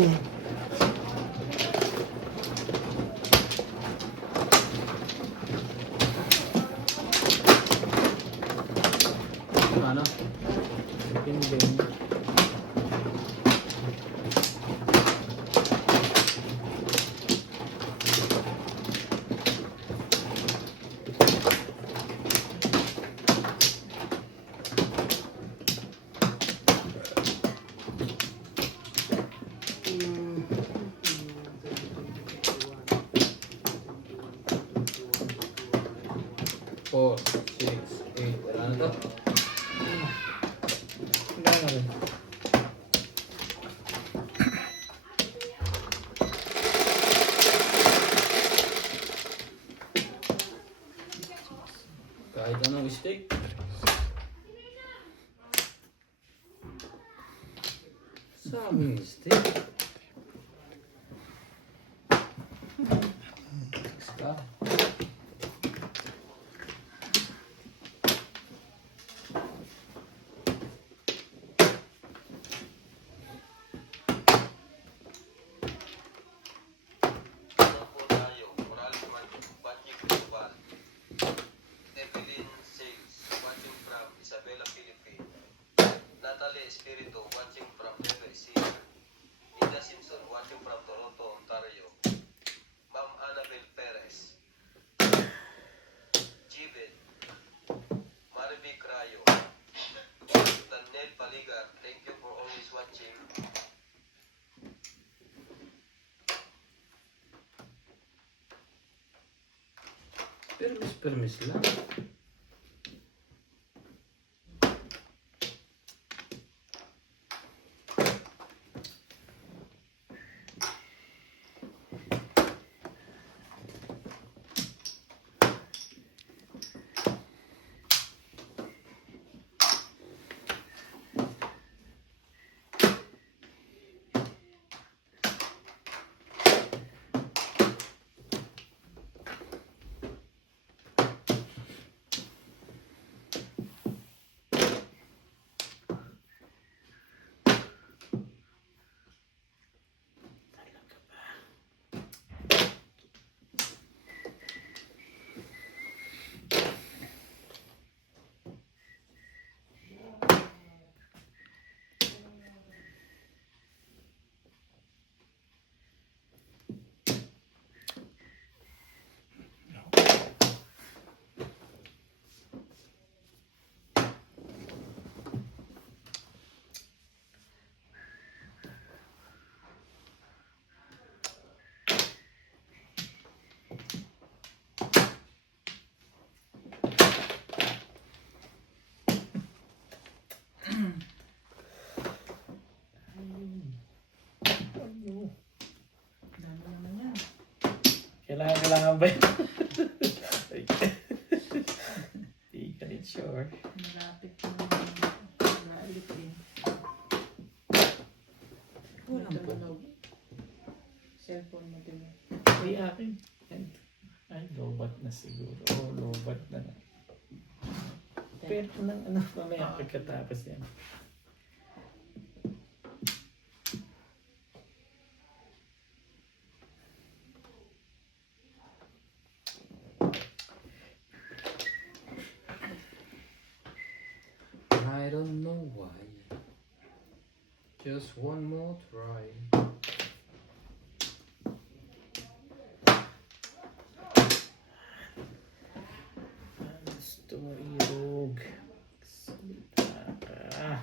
niya. Ano? Pinding. Four, six, eight. Wala na to? Wala na rin. Kahit anong steak. Sa aming steak. Ska. Natalie Espiritu watching from Nueva Ecija. Ida Simpson watching from Toronto, Ontario. Ma'am Annabel Perez. Jibet. Marivic Rayo. Daniel Paligar, thank you for always watching. Permis lang. Kailangan ba yun? Hindi ka rin sure. Malapit na malapit din. Walang po. Tumunog. Cellphone mo din. Ay, akin. Ay, lobat na siguro. Oo, lobat na na. Pero nang ano, mamaya pagkatapos yan. I don't know why. Just one more try. Gusto mo irog. Salita ka.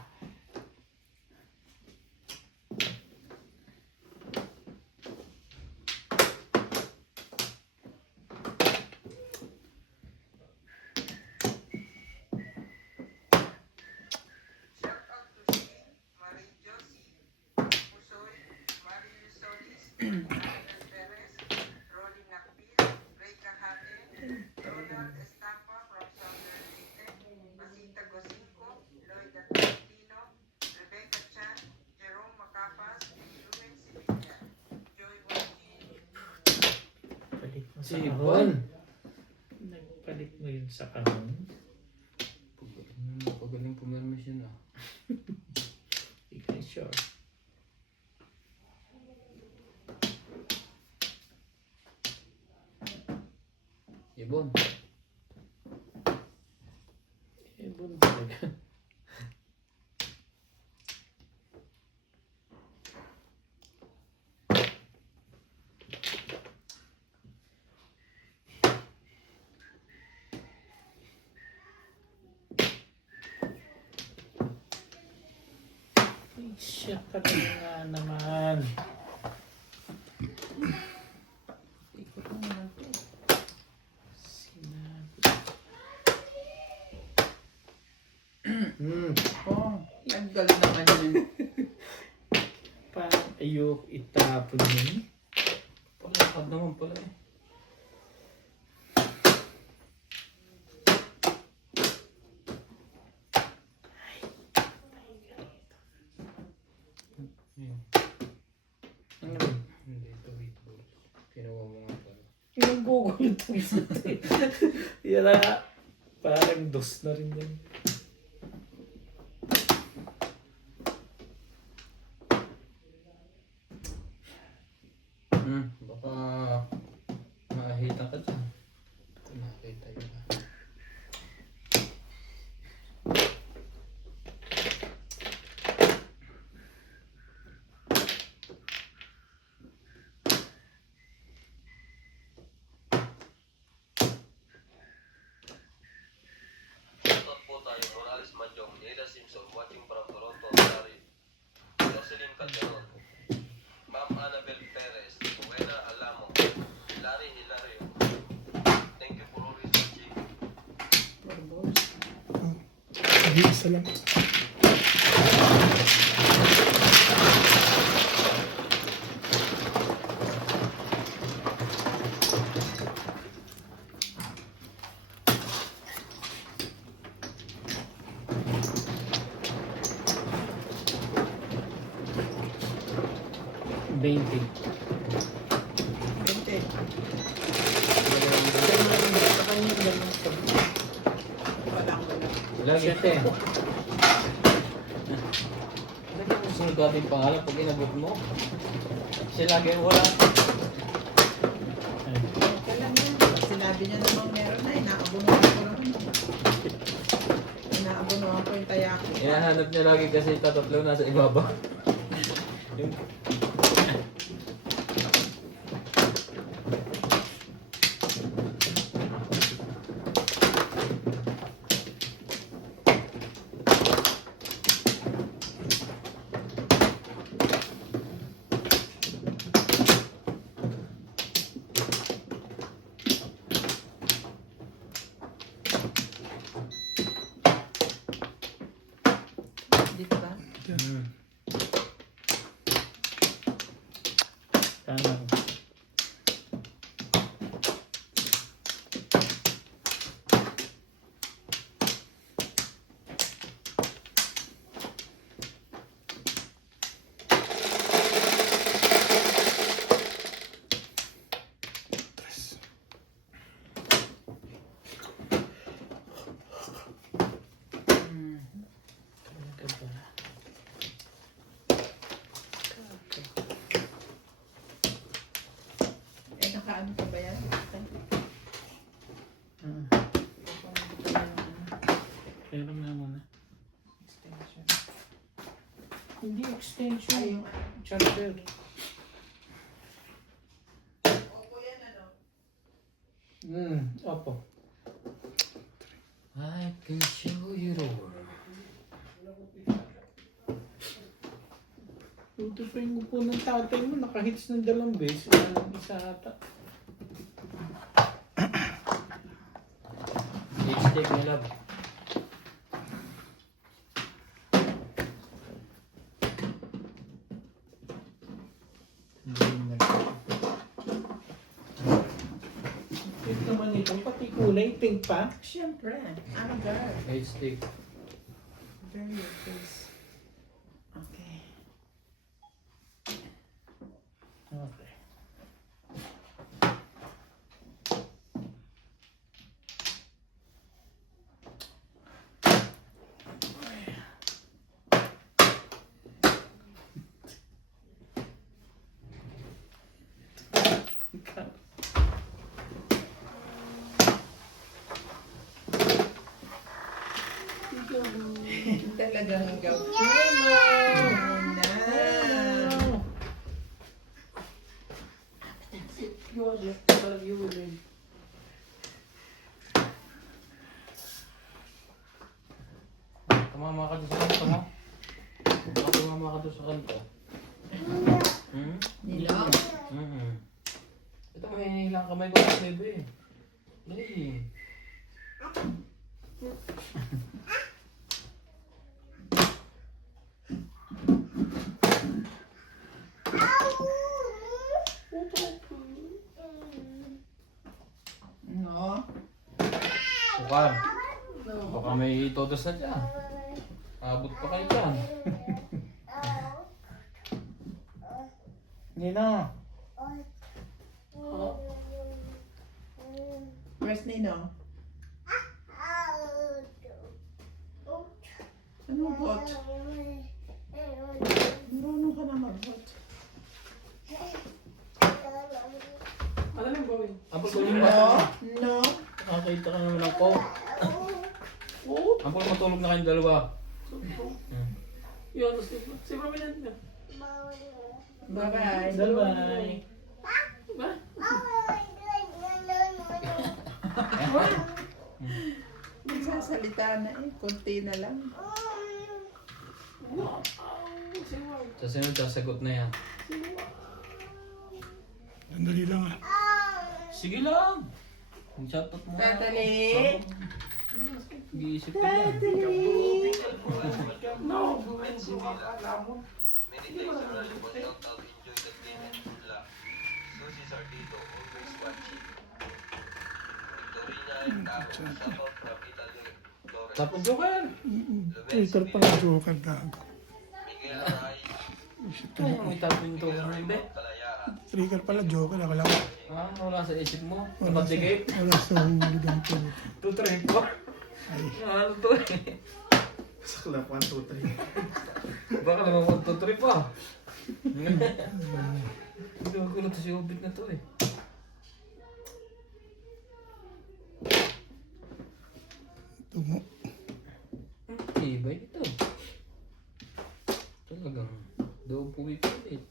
Shout out to si Marie Josie, Pusoy, Marie Solis, Annabel Perez, Rolly Nakpil, Ray Cajate, Ronald Estampa from Southern Leyte, Masita Gosinco, Lloyd Tolentino, Rebecca Chan, Jerome Macapas, Ruben Sevilla, Joy Joaquin. Palit mo sa Si kahon. Juan. Nagpalit mo yun sa kahon. Pagaling pumirma siya na. Hindi ka sure. Ibon. Ibon talaga. Ay, siya talaga nga naman. Ikot mo naman po. Sinabi. Oh, naggal naman yun. Parang ayok itapon yun. Palakad naman pala eh. Ayun. Ano ba? Hindi ito weight ball. Kinuha mo nga pala. Yung Google ito isa. Yan na. Parang dos na rin yan. Baka makahita ka dyan. Ito nakita yun. Shoutout po tayo, Morales Majong, Eda Simpson, watching from Toronto, Ontario. Jocelyn Calderon, Ma'am Annabel Perez, Buena Alamo, Larry Hilario. Thank you for always watching. For balls. Ay, isa lang. Painting. Bente. Sa kanya yung ganun sa Walang wala. Lagi. Siyete. Lagi mo sunod natin yung pangalan pag inabot mo. Siya lagi yung wala. Okay lang yan. Pag sinabi niya namang meron na, inaabunuhan ko naman. Inaabunuhan ko yung taya ko. Hinahanap niya lagi kasi tatatlo nasa ibaba. Yung Dito ba? Kanan. Talaga ba? Eh, nakaano pa ba yan? Pero nga muna. Extension. Hindi extension. Ay, yung Charger. Opo. I can show you the world. Ito pa yung upo ng tatay mo. Nakahits ng 2 beses. Isa ata. Lipstick my love. Ito naman ito. Pati kulay. Pink pa. Siyempre. I'm a girl. Lipstick. Very your face. Okay. Okay. Talagang gawin na. Tumama ka doon sa kanto mo. Tumama ka doon sa kanto. Nilo? Ito may hilang kamay ko sa bebe. Dali. No? Bukal. Baka may todos na dyan. Abot pa kayo dyan. Nina. Where's Nino? Anong bot? Marunong ka na mag-bot. Ano lang gawin? Ampol ko yung No? bata. No? Nakakita ka naman ng ko. Ampol matulog na kayong dalawa. Yun, si Mami na. Bye-bye. Bye-bye. Nagsasalita na eh. Kunti na lang. Sa sunod, sasagot na yan. Sandali lang ah. Sige lang. Mag-shoutout mo. Natalie? Mag-iisip ka lang. No. Meditational for total enjoy the clean and good luck. Susie Sardito, always watching. Victorina Tao, support from Italy Flores. Tapos Joker. Twitter pala joker gago. Miguel Ray, Ano may tapos yung tulong na ibe? Kalayaan. Trigger pala joker. Ako lang. Ah, wala sa isip mo. Wala sa, Napatigay. wala sa hulugan ko. 2, 3, 4. Ay, Ano to eh? Sakla, 1, 2, 3. Baka naman 1, 2, 3 pa. Gulo to si Ubit na to eh. tumo. Iba ito. Talagang doon pumipilit.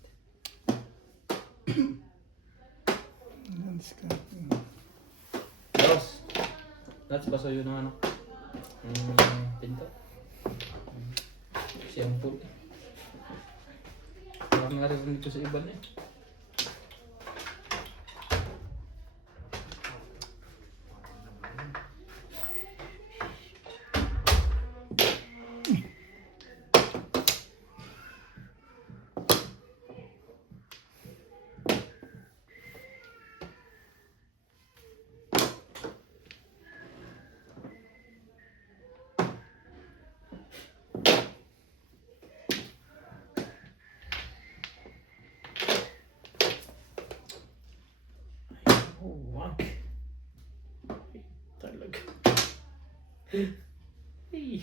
Yan, ska. Boss, that's pa sa'yo ng ano? Pinto. Siyempre. Parang narinig ko sa iba na eh. Oh, wag. Talaga. Hey.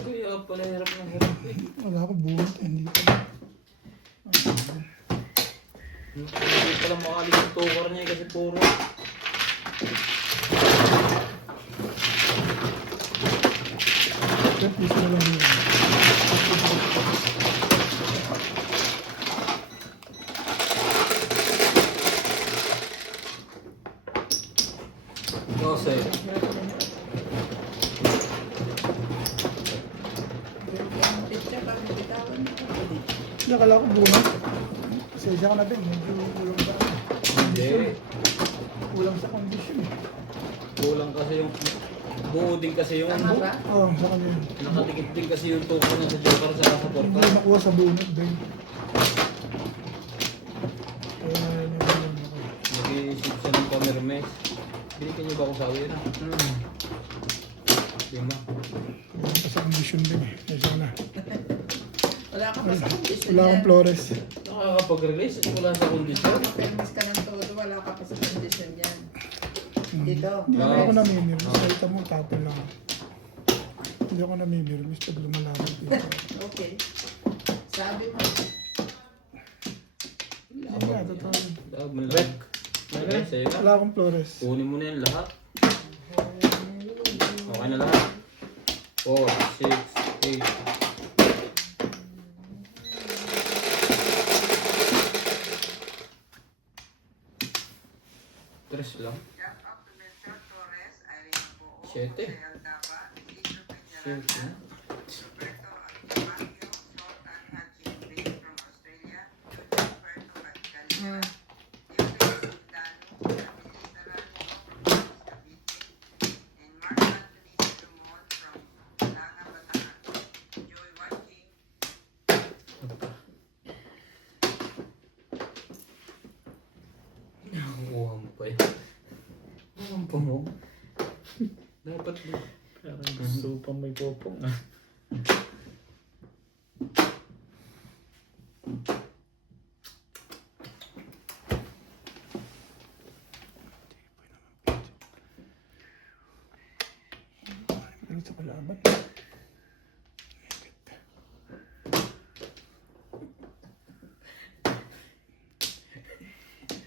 Kuya, pala hirap ng hirap eh. Wala ako buhat. Hindi ko. Hindi pala makalis yung tukar niya eh, kasi puro. Kaya please na lang yun. Kasi, Picture kami bitawan na. Hindi, akala ko buhat. Pasensya ka na din. Medyo kulang sa, hindi. kulang sa condition. Kulang kasi yung buo din kasi yung Tama ba? Oo, sa kanya yun. nakadikit din kasi yung tukar ng sa Joker sa Hindi portal. nakuha sa bunot din. Kaya yun yung ako. Nag-iisip siya ng camera mesh. Binikin niyo ba ako sa uwi na? Lima. Kulang pa sa condition din eh. Pasensya ka na. Wala ka pa sa condition Wala akong yan. Flores. Nakakapag-release wala sa kondisyon. Permis ka ng todo, wala ka pa sa condition yan. Dito. Hindi naman Wow. ako namimir. Salita mo, tapon lang. Hindi ako namimirimis pag lumalakad dito. Okay. Sabi mo. Hindi nga, totoo yun. Dahil mo lang. Okay, sa'yo na. Wala akong Flores. Kunin mo na yan lahat. Okay na lahat. 4, 6, 8. Tres lang. 7. 7 na. Hmm. Nakukuha mo pa yan. Ang pa mo. Dapat mo. Parang gusto pa may popong ah. Pero sa kalaban.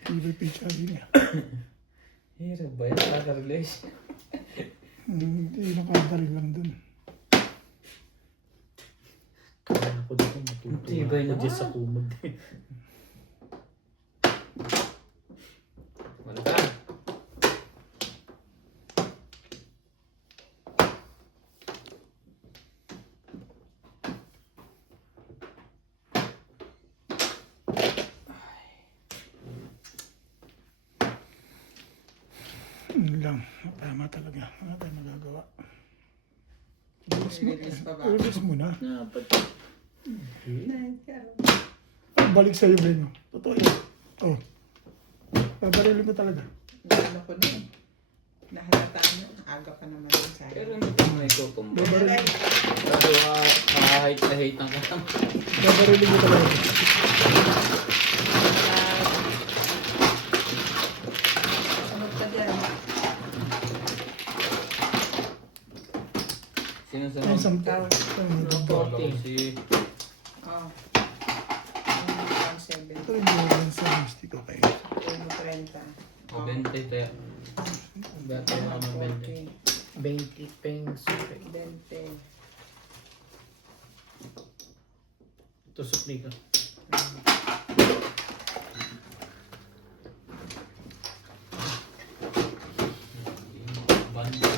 Ibig picture din niya. Hirap ba yan? Kaka-release. Hindi, nakabaril lang dun. Kaya ako dito matutuwa Tibay ako naman. dyan sa kumod. Wala ka. Yun lang. Tama talaga. Wala tayong magagawa. Release pa ba? Release mo na. Dapat. Balik sa'yo, Breno. Totoo yun. Oh. Babarilin ko talaga. Ano ko na eh. Nahalataan mo. Aga pa naman yun sa Pero akin. hindi pa may kukumba. Babarilin, Pero kahit na hate ang kasama. babarilin ko talaga. Sunod ka dyan. Sino sa Ay, mga? sampa. Si Oh. 170. Ito yung mga sa mystic ko kayo. 30. 20 tayo. Dati na ng 20. 20 pesos. 20. Tusok dito. Banda.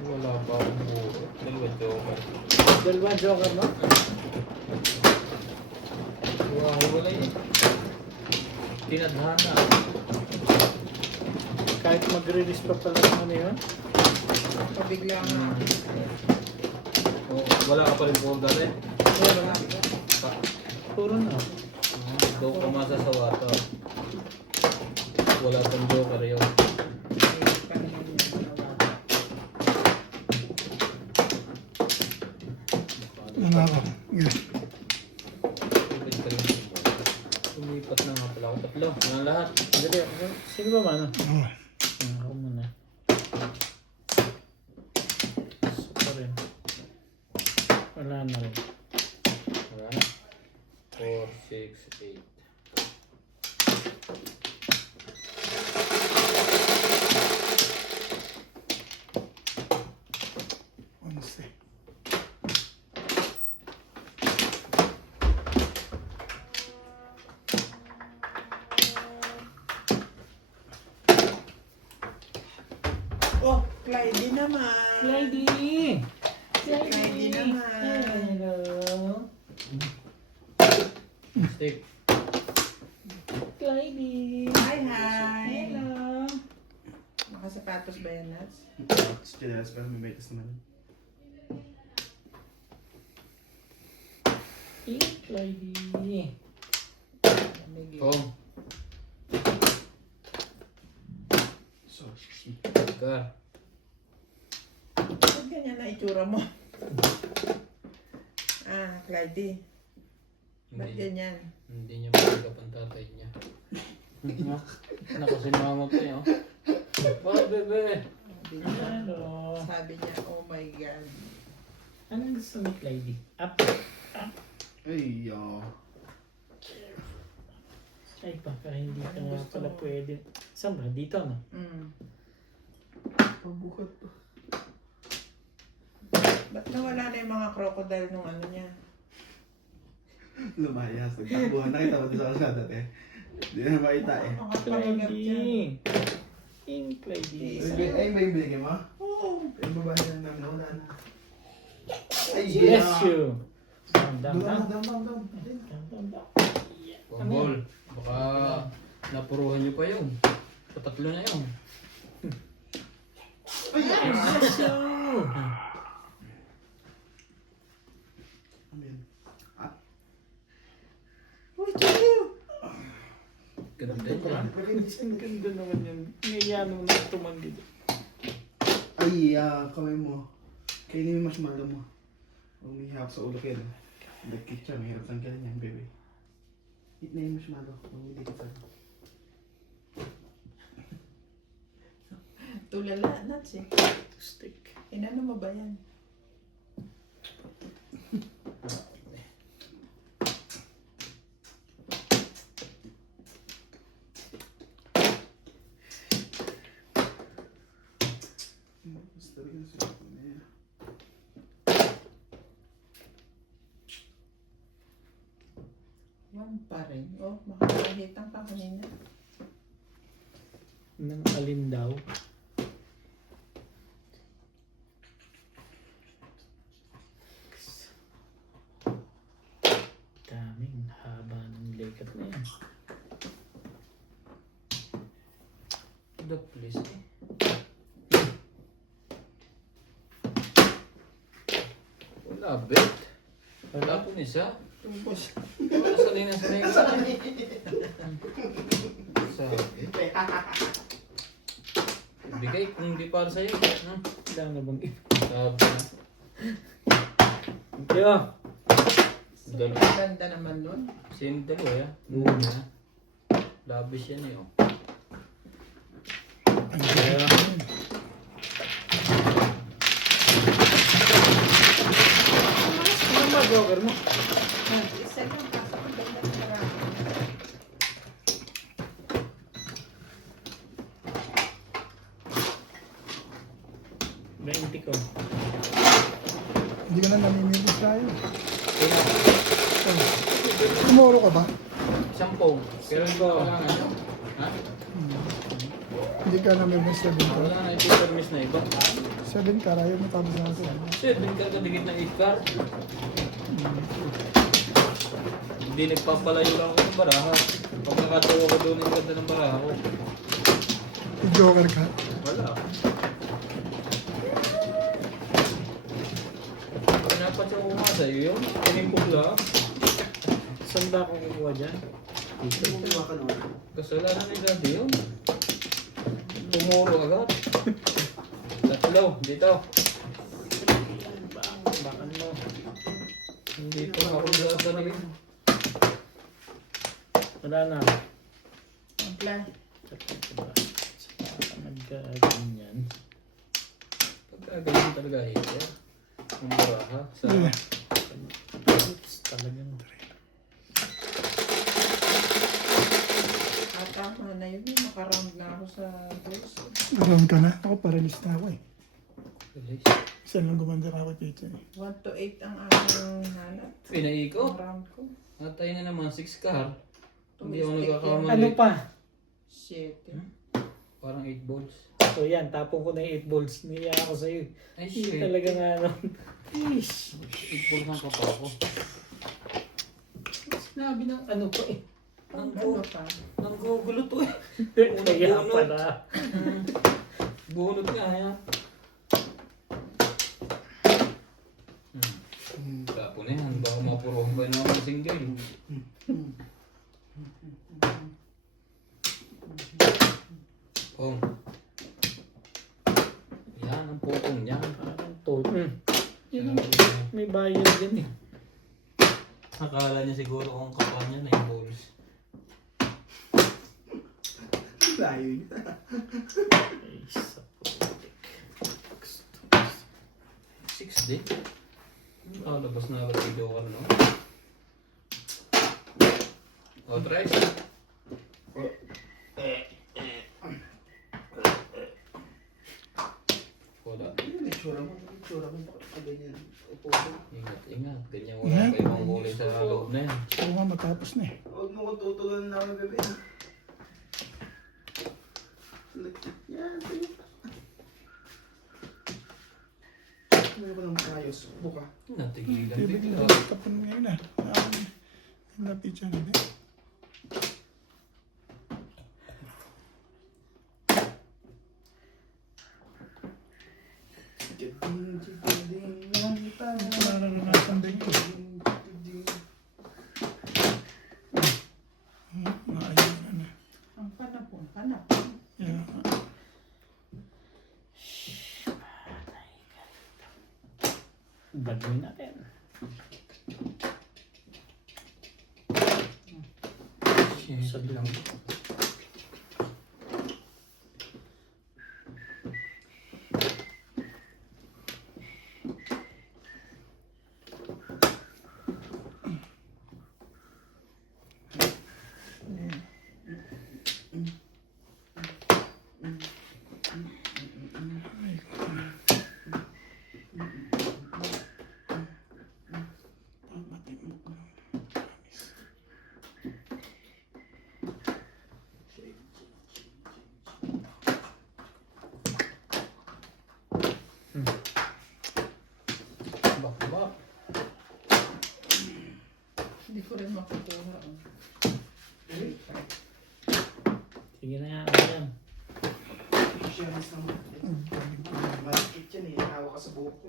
Wala pa akong buo. Dalawa joker. Dalawa joker, no? Wala eh. Tinadhana. Kahit mag-release pa pala ng ano yun. Pabigla nga. Oh, wala ka pa rin buo dati. Meron. Pa. Puro na. Daw kumasa sa wata. Wala pang joker yun. Hindi pa naman yung ginawa. Ano ako? Yes. Lumipat na nga pala ako. Tatlo. Mga lahat. Dali ako. Sino ba mano? Oh. Ako muna. So pa rin. Wala na rin. Wala na. 4, 6, 8. Onse. Oh, Clyde naman. Lady! Clyde naman. Hello! Stick. Lady! Hi, hi. Hello! Nakasapatos ba yan, Nats? Chinelas pero may maitas naman. Hey, Lady! Lamig eh. Oh. So, Ka. Ba't ganyan na itsura mo? Ah, Clyde. Ba't ganyan? Hindi niya pagkap ang tatay niya. Naku, si mama to yun. Bakit, bebe? Ano? Sabi niya, oh my God. Anong gusto ni Clyde? Up. Ay, Ay, baka hindi ka nga pala pwede. Saan ba? Dito, no? Pagbukat to. Ba't nawala na yung mga crocodile nung ano niya? Lumayas. Nagtakbuhan. Nakita mo din sa kalsada eh. Hindi na makita eh. Mga palagat yan. Clyde. Clyde. Ay, may binigay mo? Oo. Yung babae na namin. Wala na. Ay, Bless you. Down. Down. Bambol, baka napuruhan niyo pa yun. Patatlo na yun. Bless you. Amen. Uy, Chino! Ganda yan. Ang ganda naman yun. Ngayon mo na tumanggi. Ay, kamay mo. Kainin mo yung marshmallow mo. Umihap sa ulo kayo. Nagkit siya. Mahirap tanggalin yan, baby. Eat na yung marshmallow. Umidikit sa ulo. Tulala, nuts eh. Stick. Inano mo ba yan? Basta rin sa ulo niya. Yan pa rin. Oh, makakahitang pa kanina. Nang alin daw? Daming haba ng lekat na yan. The place eh. Wala, bet. Wala po isa. Wala sanay na sanay ka. Sabi. Bigay kung hindi para sa'yo. Wala na bang iba? Sabi na. Thank you. Dalawa. Ang ganda naman nun. Same dalawa ya. Una. Labis yan eh. Oh. Kaya, ano ba joker mo? Isa lang kaso ang ganda ng marami. Ko. Hindi ka na namimili tayo. Tomorrow ka ba? Sampung. Pero hindi ko lang ano. Ha? Hindi ka namimili 7 ka. Wala na ipipirmis na iba. 7 ka, ayaw mo tapos na ako. Shit, din ka kadikit ng 8 car. Hindi nagpapalayo lang ako ng baraha. Pag nakatawa ko doon yung ganda ng baraha ko. Joker ka. Wala. Pinapatsya ko nga sa'yo yun. Pinimpugla. Saan ba ako kukuha dyan? Kasalanan ni Daddy yun. Tumuro agad. Tatlo, dito. Bakan mo. Hindi pa ako sasarin. Wala na. Apply. Nagkaganyan. Pagkagaling talaga hater. Ang baraha. Sa Oops, talagang. At tama na yun. Makaround na ako sa goals. Around ka na. Ako pa-release na ako eh. Release. Isa lang gumanda ka ako dito eh. 1 to 8 ang aking hanap. Pinaiko. Ang round ko. Natay na naman 6 car. Hindi ako Tumistik nagkakamali. Ano pa? 7. Parang 8 volts. So yan, tapon ko na yung 8 balls. Niya ako sa'yo. Ay Hindi shit. talaga nga ano. Ish. 8 volts ang kapa ko. Sinabi ng ano ko eh. Ang Ano pa? gugulo to eh. Kaya bunot. pala. Bunot nga yan. Tapon na yan. Baka mapuruhan pa na ako ng single. Pong. Yan ang putong yan. Parang to. Yun ang may bayad din eh. Akala niya siguro kung kapal niya na yung balls. Layo niya. Ay, sa putik. 6 din. Nakalabas na agad si Joker, no? O, try. Wala. May tsura mo. May tsura mo. Bakit ka ganyan? Upo ko. Ingat, ingat. Ganyan wala pa ibang gulay sa loob na yan. Oo nga, matapos na eh. Huwag mo kong tutulan na ako, bebe. Yan, sige. Ngayon ko lang makayos. Buka. Natigilan Tibig din. na tapon ngayon na. Lapit siya na. Nararanasan din ko. Ayun na na. Ang panapon. Yeah. Bagay natin. Shit lang. Bak. Hindi ko rin makukuha. Oh. Sige na yan. Ayan. Insurance naman. Malikit yan eh. Hawa ka sa buhok ko.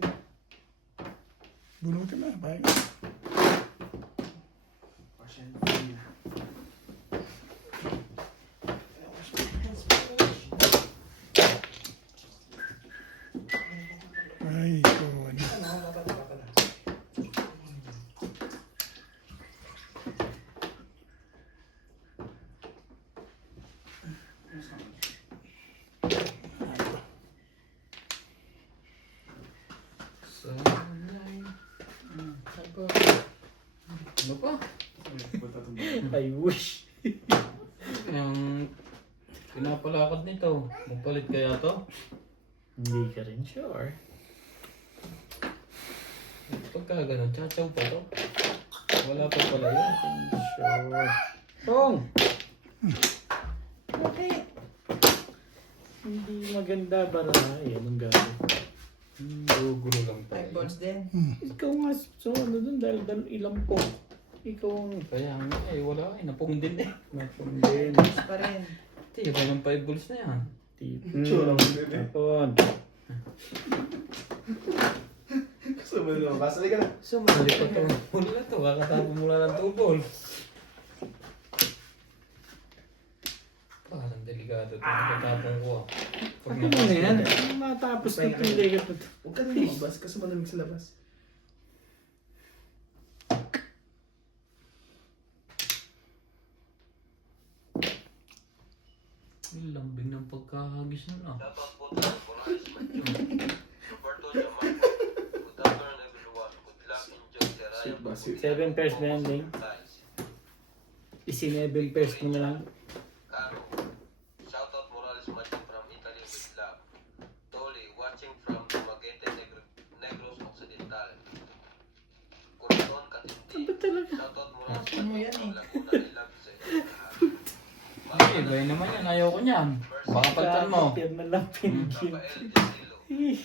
Bunutin na. Bahay Pasyan na. Ay, ko. Ano. Sunlight. Sago. Ano pa? I wish. Yung pinapalakad nito. Magpalit kaya to? Hindi ka rin sure. Pagka ganun, chachaw pa to. Wala pa pala yun. Sure. Tong! Okay. Hindi maganda bara. Ay, anong gagawin? Gugulo lang Five tayo. balls din. Ikaw nga, so ano dun, dahil ilang po. Ikaw ang Kaya nga wala eh. Napong din eh. napundin. Balls pa rin. Tiba ng 5 balls na yan. Tsura mo, bebe. Tapon. Gusto mo lang. Basta ka na. So, mali pa to. Wala to. Kakatapon mo lang ng 2 balls. Parang delikado to. Nakatapon ko ah. Pag Ano na yan? Matapos na itong ligat na to. Huwag ka na lumabas kasi malamig sa labas. Yung lambing ng pagkahagis nun ah. Dapat po tayo Morales Manjong. Roberto Jamal. Good afternoon everyone. Good luck. Enjoy the Sweet ba, sweet? 7 pairs na yan, Ding. Isi-7 pairs mo na lang. Caro. Shoutout Morales Manjong from Italy with love. Toli watching from Dumaguete Negros Occidental. Corazon Katindi. Ano talaga? Shoutout Morales Ano mo yan from eh? Laguna. I love you sa inyo lahat. Ay, iba yun naman yan. Ayaw ko niyan. Baka palitan mo. Yan na lang pinigyan. Rafael Desilo. Eh,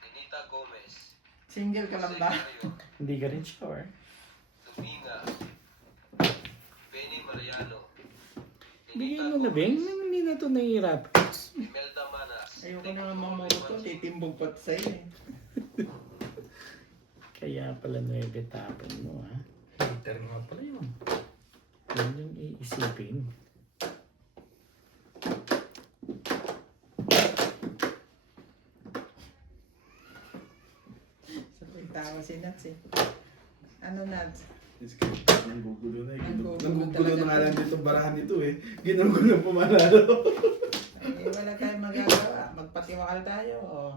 Denita Gomez. Single ka lang ba? Segario. Hindi ka rin sure. Dominga. Benny Mariano. Bigyan mo na, Beng. Hindi na ito nahihirap. Imelda Manas. Ayoko na nga mamuro to. Titimbog pa sa'yo eh. Kaya pala 9 tapon mo, ha? Hater nga pala yun. Yan yung iisipin. Sabi tawa si Nats eh. Ano Nats? Nanggugulo na eh. Nanggugulo Nanggugulo na talaga nga lang to. dito barahan nito eh. Ginugulo pa manalo. Eh, wala tayong magagawa. Magpatiwakal tayo. Oh.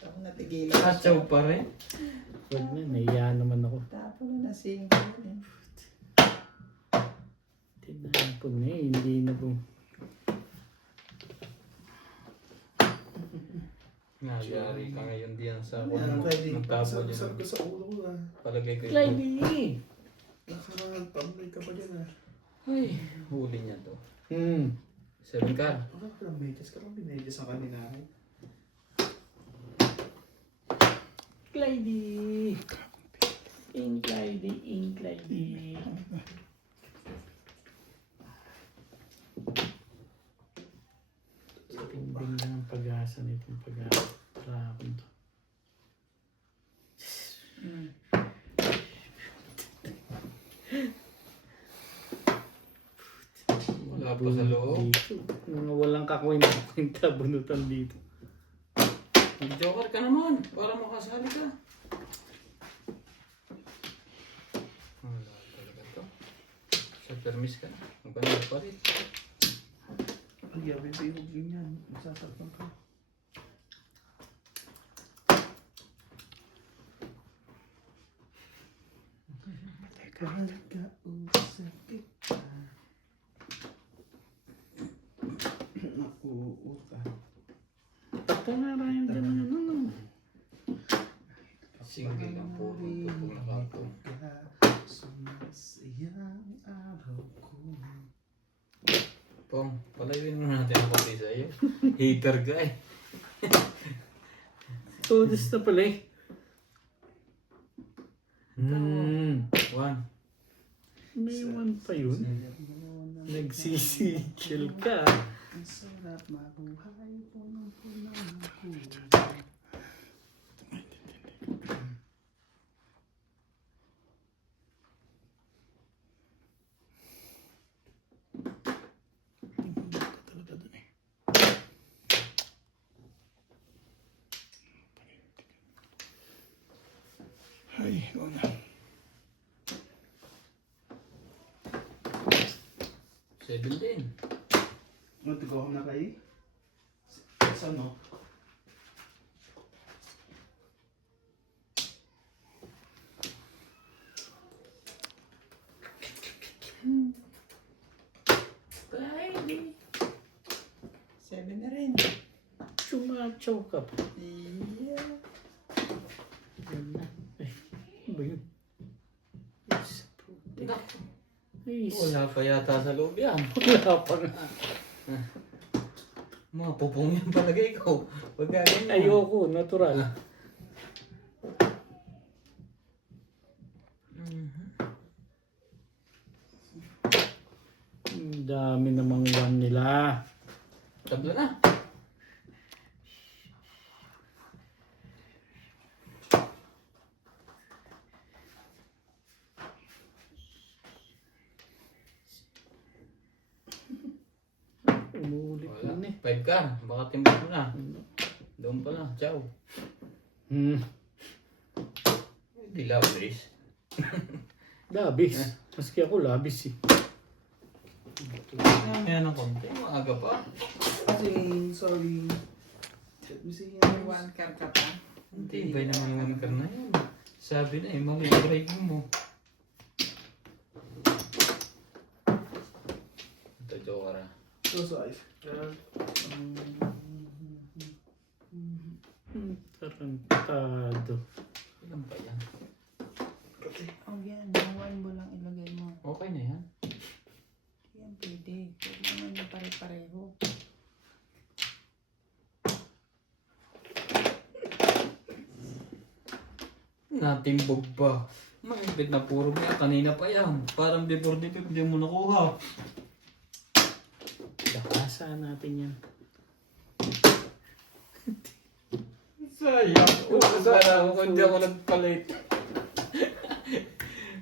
Ako natigilan. Katsaw pa rin. Huwag na, nahiya naman ako. Tapo na single. Eh. Tinapon na eh, hindi na po. Nagyari ka ngayon diyan sa Yan, pwede. nagtapo Sarap dyan. ka sa ulo ko ah. Palagay ko Clyde! Nakapag-pambay ka pa dyan ah. Ay, huli niya to. 7 car. Wala ka lang medyas ka lang. Binedyas ang kanina. Clyde! In Clyde. Tinding lang ang pag-asa nitong pag-asa to. Wala pa sa loob. Dito. Mga walang kakwenta bunutan dito. Mag-joker ka naman para makasali ka. Wala talaga to. Sa permis ka na. Magkano pa rin. Ay, yabi ba yung ganyan? Masasarpan ka. Kausap kita. Nauuta. Pagkarayan ka na naman. Single ang puro ito kung nakato. Sumasayang araw ko. Pong, palayuin mo natin ang pati sa'yo. Hater ka eh. Todos na pala eh. 1. May one pa yun. Nagsisikil ka. Ang sarap mabuhay po ng punang ako. Talaga dun eh. Ay, wala. 7 din. Matigo ako na kayo? Sa ano? Clyde! 7 na rin. Chumachaw ka pa. Yeah. Yan na. Eh, ano ba yun? Yes, puti. Ay, Wala pa yata sa loob yan. wala pa nga. Mga pupong yan palagay ko. Huwag ka ganyan. Ayoko, natural. Ang dami namang one nila. Tabla na. Umuulit Wala. na eh. 5 ka. Baka timbang mo na. Doon pala. Ciao. Hindi labis. Labis. Maski ako labis eh. Kaya ng konti. Maaga pa. Kasi, sorry. Let me see. May 1 car ka pa. Hindi. Ibay naman yung ka na yun. Sabi na eh. Mali yung break mo. Ito, joker ah. So, sorry. Tarantado. Ilan pa yan? Oh, yan. Yung 1 mo lang ilagay mo. Okay na yan. Yan, pwede. Pwede naman yung pare-pareho. Natimbog pa. Mahigpit na puro niya. Kanina pa yan. Parang before dito hindi mo nakuha. Lakasan natin yan. Sayang. Una sana ako kung hindi ako nagpalit.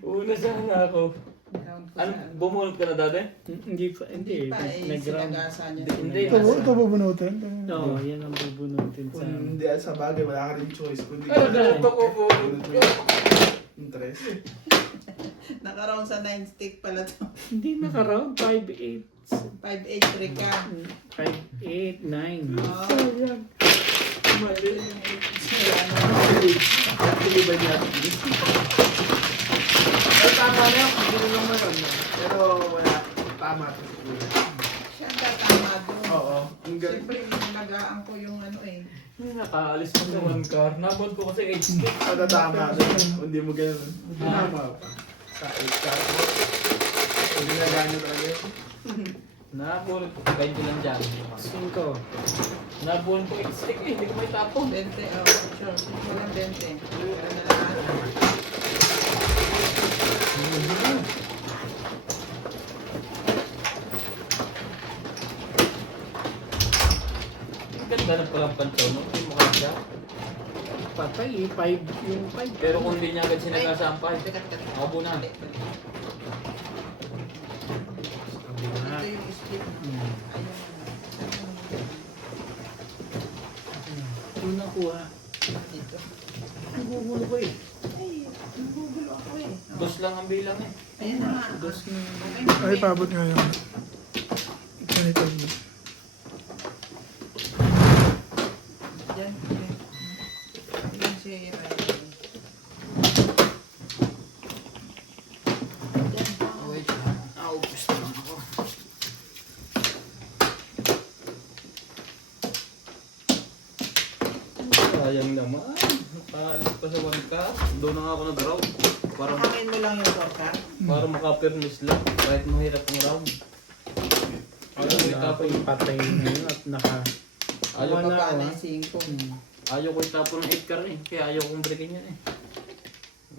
Una sana ako. Round ko Ano, saan. bumulot ka na dati? Hindi pa, hindi. Hindi pa eh. Nag-round. Sinagasa niya. Hindi. Ito bubunutin. Oo, yan ang bubunutin sa... Kung hindi sa bagay, wala ka rin choice. Kundi Ano, ganito ko po. Interest. Nakaroon sa 9 stick pala to. Hindi naka-round. 5-8. 583 ka. 5-8, 9. Oh. Sayang. Actually, ba niya? Pero tama na yun. Hindi lang meron. Pero wala. Tama. Siya ang tatama doon. Oo. Ang galing. Siyempre, nalagaan ko yung ano eh. Nakaalis mo sa 1 car. Nabot ko kasi 8 stick. Tama. Hindi mo ganun. Tama pa. Sa 8 card mo. Hindi na ganyan talaga yun. Nabulot ko. 20 lang dyan. 5. Nabulot ko 8 stick eh. Hindi ko may tapon. 20, sure. Walang 20. Pero nalagaan. Ang ganda ng palang pansaw mo. Hindi mo kaya. Patay eh. 5 yung 5. Pero kung hindi niya agad sinagasampay. Teka. Ako po na. Ito yung split. Ayun. Doon nakuha. Dito. Ang gugulo ko eh. Ay, nagugulo ako eh. Oh. Dos lang ang bilang eh. Ayun na nga. Dos na. Okay na Ay, eh. paabot nga yun. Ganito. Diyan. Yan si Riley. Diyan. Wait lang. Naubos na lang ako. Sayang naman. Nakaalis pa sa 1 car. Doon na nga ako nag-round. Para Pakain mo lang yung torta. maka-fairness lang. Kahit mahirap ang round. Ayaw ko itapon. Patay na yun at naka... Ayaw, Wala, Baba na ah. yung 5. ayaw ko itapon ng 8 car eh. Kaya ayaw kong breakin yan eh.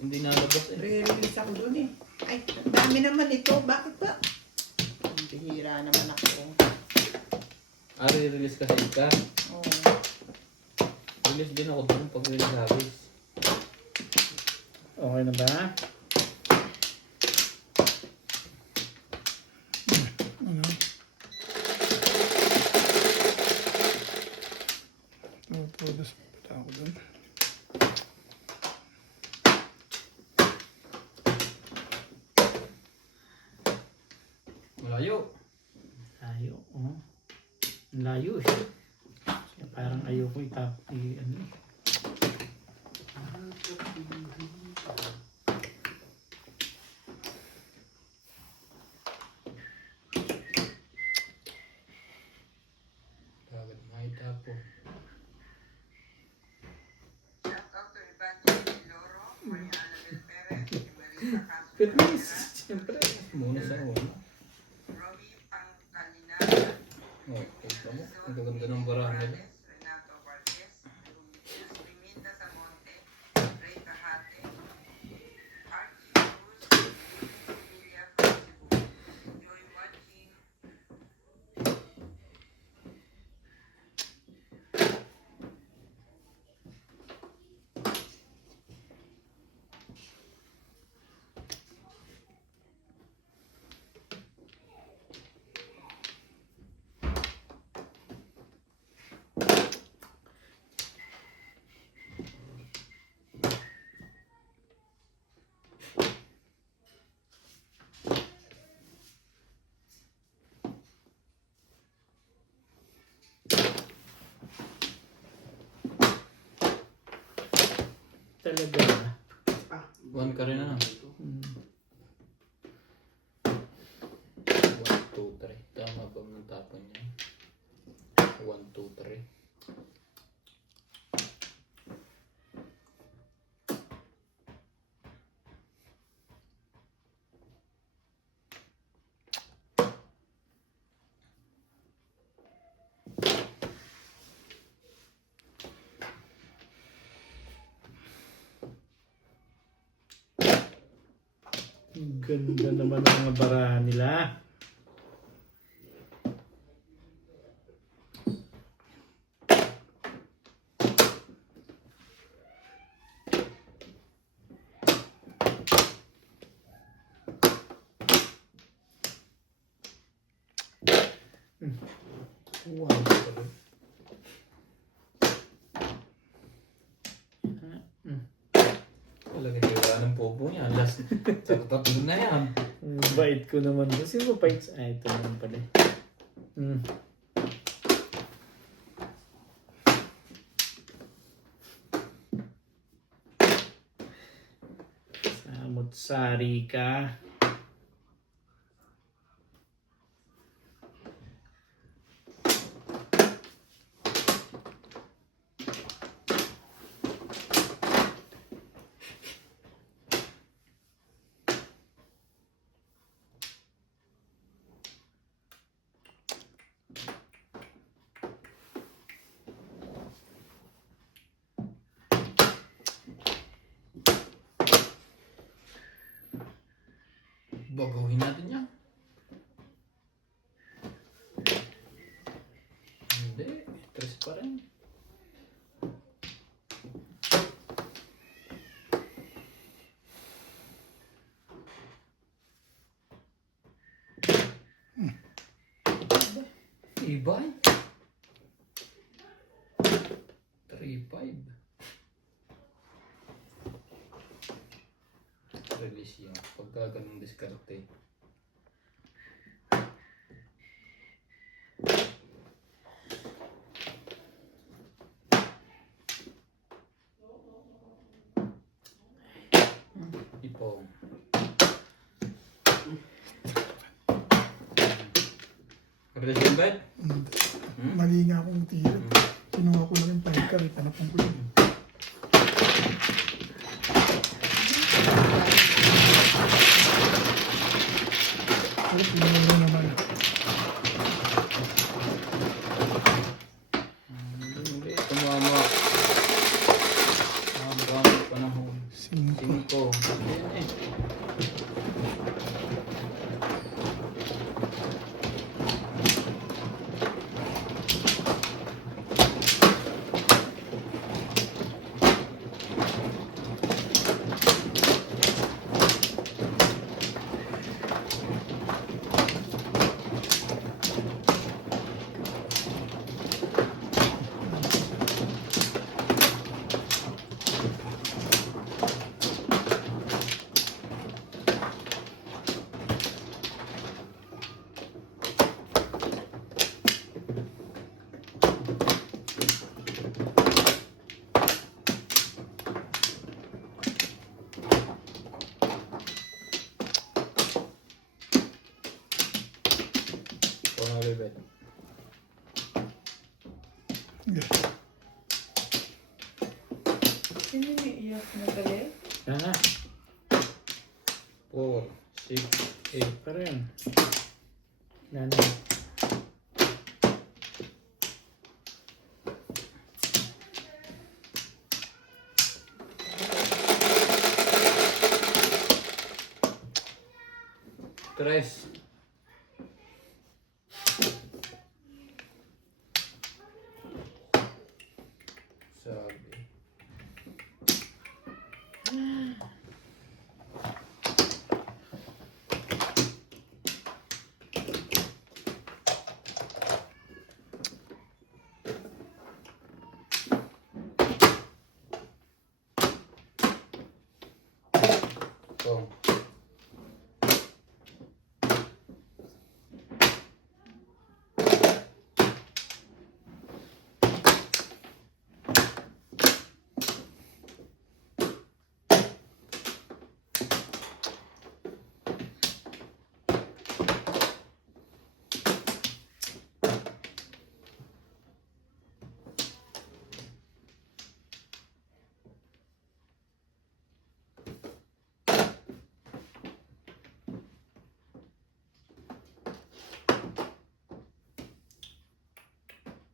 Hindi nalabas eh. Re-release ako dun eh. Ay, dami naman ito. Bakit ba? Ang bihira naman ako. Release kasi 8 car. Oh. Release din ako doon pag release habis. Okay na ba? Ano? Produce pala ako dun. Malayo. Layo. Oh. Layo siya. Kaya parang ayoko itap... ano eh. Dagat mga itapon. Fitness. Siyempre. Muna sa una. Okay, tama. Ang gaganda ng barahan nila. Talaga. 1 car rin na. Hmm. 1, 2, 3. Tama ba ng tapon niya? 1, 2, 3. Ang ganda naman ng mga barahan nila. Wow. Talaga kaya ng popo. Tatlo na yan. Bait ko naman. Kasi mabait sa... ito naman pala. Samot-sari ka. Baguhin natin yan. Hindi, tres pa rin. Ibay. 3-5. Release yan. Pagka ganun diskarte. Ipong. Release yung bet? Mali nga akong tira. Kinuha ko lang yung 5 card. Panapang ko yun. Ay, pinalo naman. Hindi, tumama. Ang panahon. 5. 5. Ayan eh. Bebet. Yes. Sino yung iyak na galing? Ah, 4, 6, 8. pa rin. Nanay. Tres. Sabi. Oh.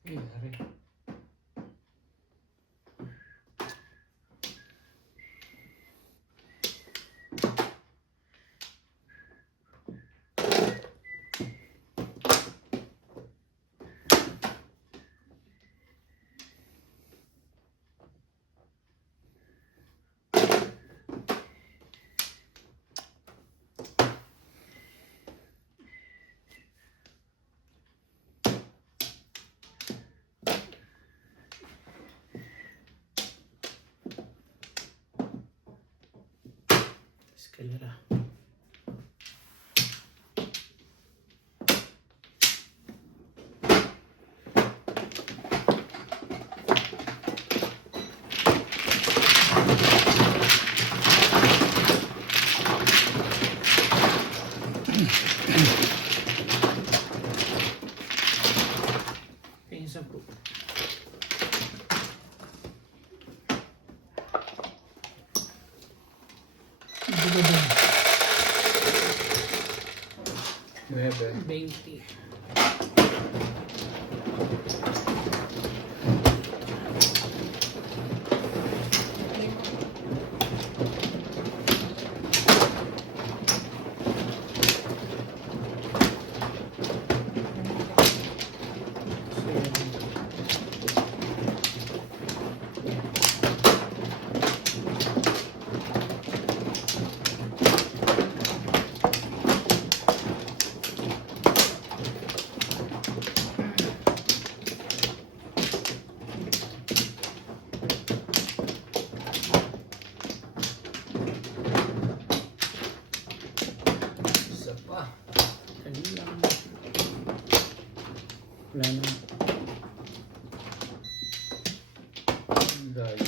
Ay, hari. eskalera. Pinsa po. Ito ba ba? 9. 20. Isa pa. Dali lang. Wala na. Layo.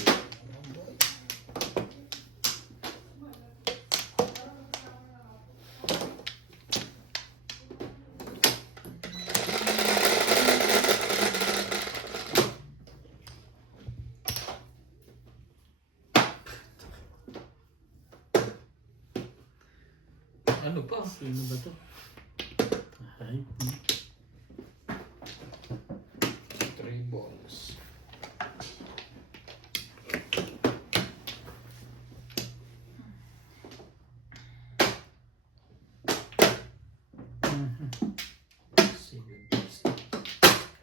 Ano pa? Sino ba to? Ay, 3 balls.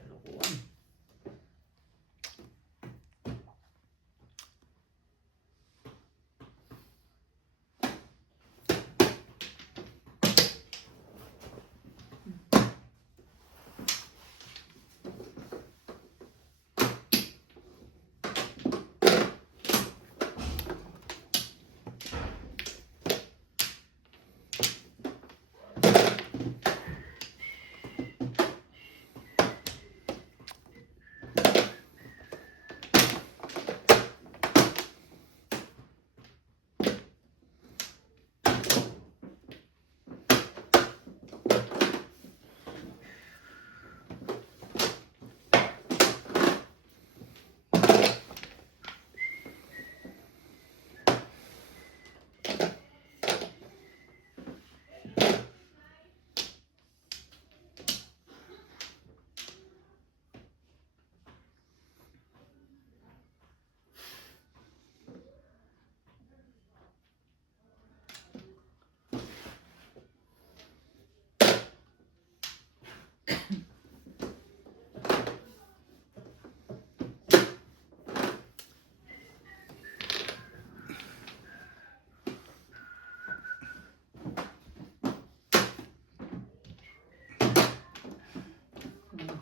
Kalokohan.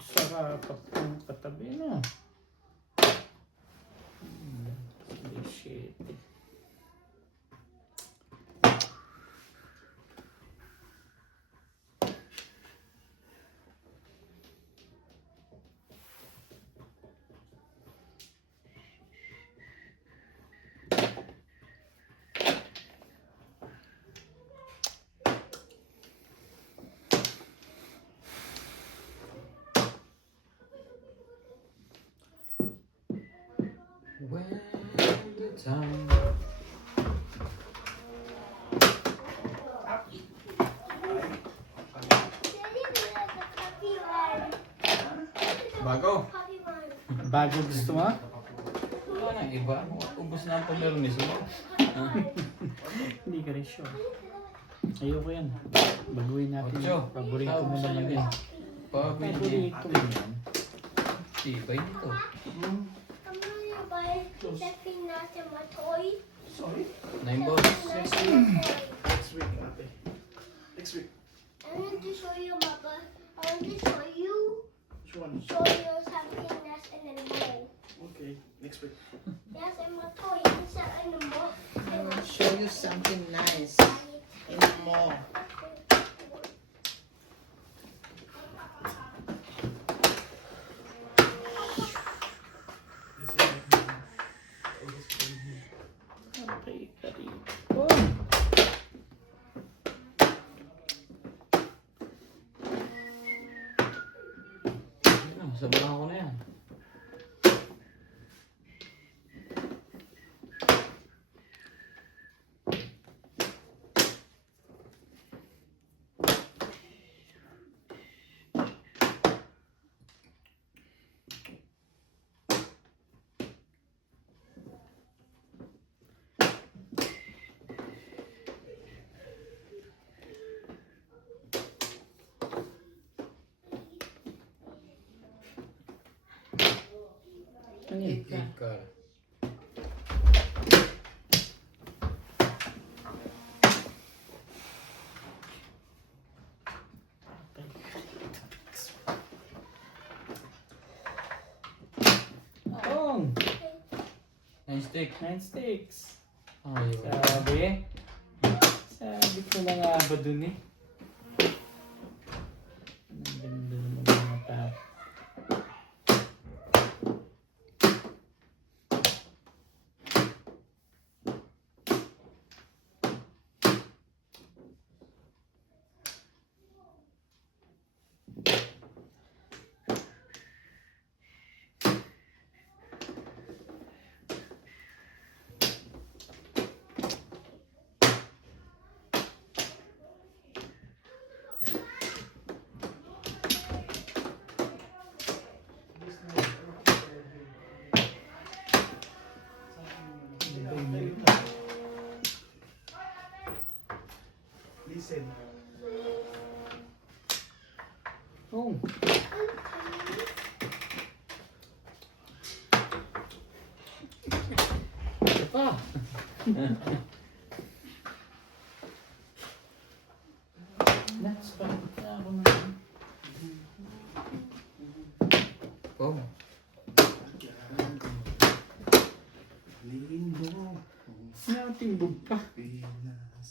Sarap ang katabi, no? Shit. When the time. Bago. Bago gusto mo? Wala nang iba. Ubus na ang pamermis mo. Hindi ka rin sure. Ayoko yan. Baguhin natin. Ocho. Paborito mo naman yan. Pabili. Paborito mo yan. Tibay nito. I'm gonna buy checking that in my toy. Sorry? 9 balls. Next week, ate. Next week. I want to show you, Papa. I want to show you Which one? something that's in the bowl. Okay, next week. Yes, I'm a toy. It's an animal. I will show you something nice in the mall. Okay, kari. Oh! Sabihan ko na yan. Ano yun? Ika. Oh! Nine stick. 9 sticks. Ayun. Sabi ko na nga ba dun eh. Ang ganda naman ng mga tao. Listen. Oh! Ito pa! Nuts pa. Ako na. Oh. Limbo. Natimbog pa. Pinas.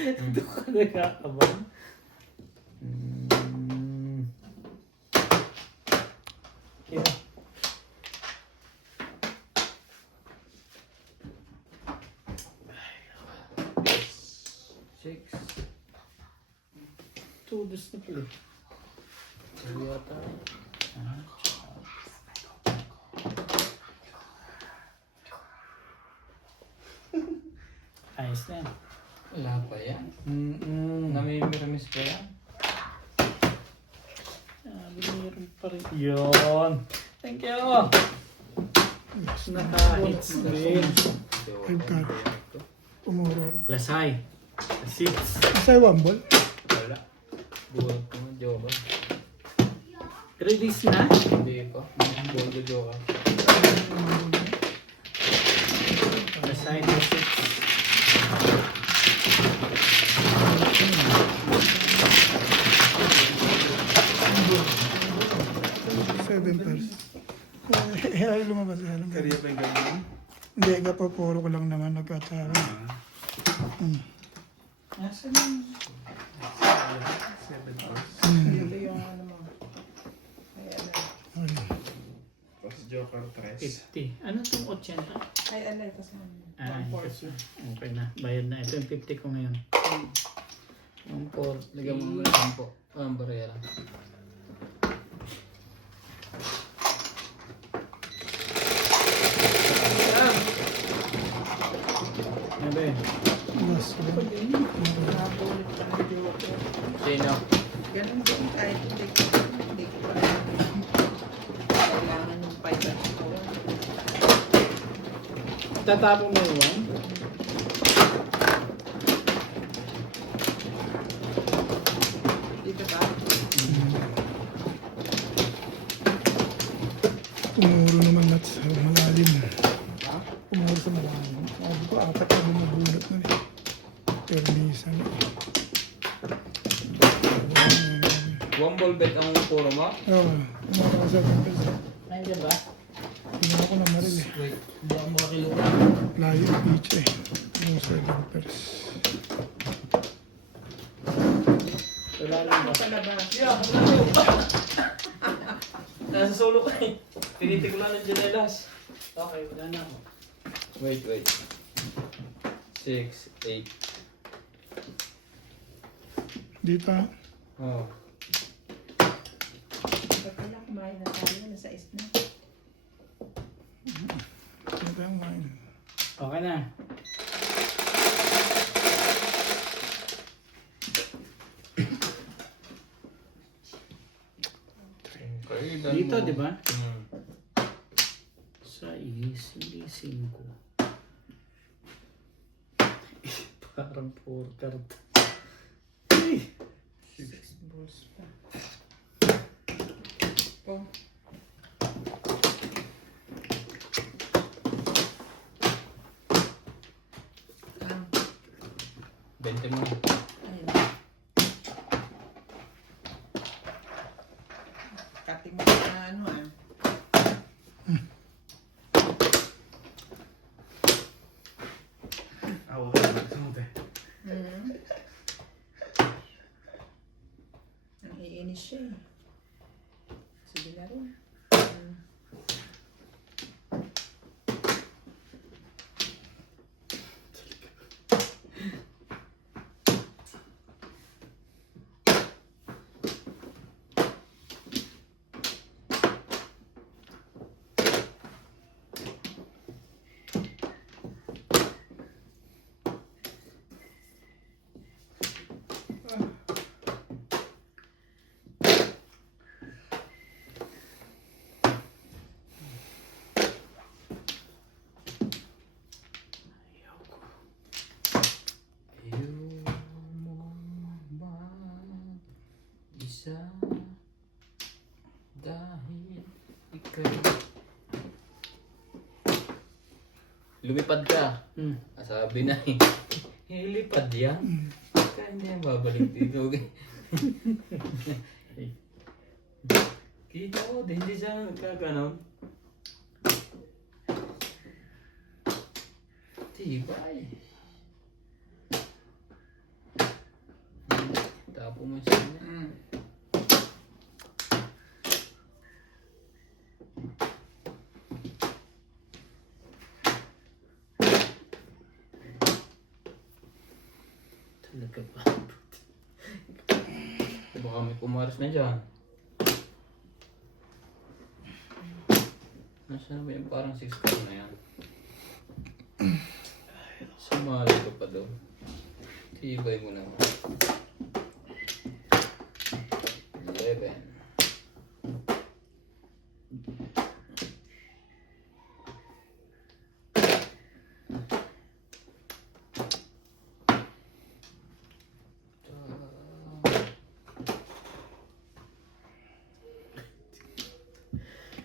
Ito ka nagkakabang. Yeah. Six. Tudos na pala. Hindi yata. Ayos na yan. Wala pa yan. Mm-mm. Namimiramis pa yan. Meron pa rin. Yun. Thank you. Naka-hits din. Five card. Umuro. Plus high. Six. Isa yung one ball. Wala. Buhat ko nga, joker. Release na? Hindi pa. Bondo joker. Plus high na six. Seven pairs. Ay, lumabas yan. Kariya pa yung ganyan. Hindi, kapapuro ko lang naman nagkatara. Nasaan yung... 7 hours. Ito yung ano mo. Ay, ano. Tapos Joker 3. 50. Ano itong 80? Ay, ano. Kasi Ah, ito. Okay na. Bayad na. Ito yung 50 ko ngayon. Ang por. Lagyan mo muna ng 10. Ang barera. Ano ba yun? Yes. nabulit pa ng joker. Sino? Ganun din kahit hindi ko pa kailangan ng 5 at 4. Tatapong mo yung one? Dito ba? Umuro naman nat sa malalim. Umuro sa malalim. Sabi ko, apat na bumabulot na eh. Permisan. mo? Oo, kumaka ko 7 pesos. Nandiyan ba? Ginawa ko na maril eh. Wait, hindi ako makakiluwa. Layo yung beach eh. Yung 7 pesos. Wala lang ba? Sa labas. Nasa solo ka eh. Tinitig ko lang ng janelas. Okay, wala na ako. Wait. 6, 8. Dito ha. Oh. Ba't pala kumain na tayo? Nasa is na. Dito yung wine. Okay na. Dito, di ba? Hmm. Sa is, hindi 5. Parang 4 karta. Balls pa. Oh. Ah, 20 mo. ayun. Cutting mo na ano ah. Ako, gusto mo te. Mm. Ang iinis siya eh. Sige na rin. Mm. Isa dahil ikaw lumipad ka. Sabi na eh. Ilipad yan. Kaya hindi yan babalik dito. Kita ko, hindi siya nagkaganon. Tibay. Tapo mo siya. Mm. Talaga ba? Baka may kumaris na dyan. Nasaan ba yung parang 6 card na yan? Sumali ka pa daw. Tibay mo naman. 11.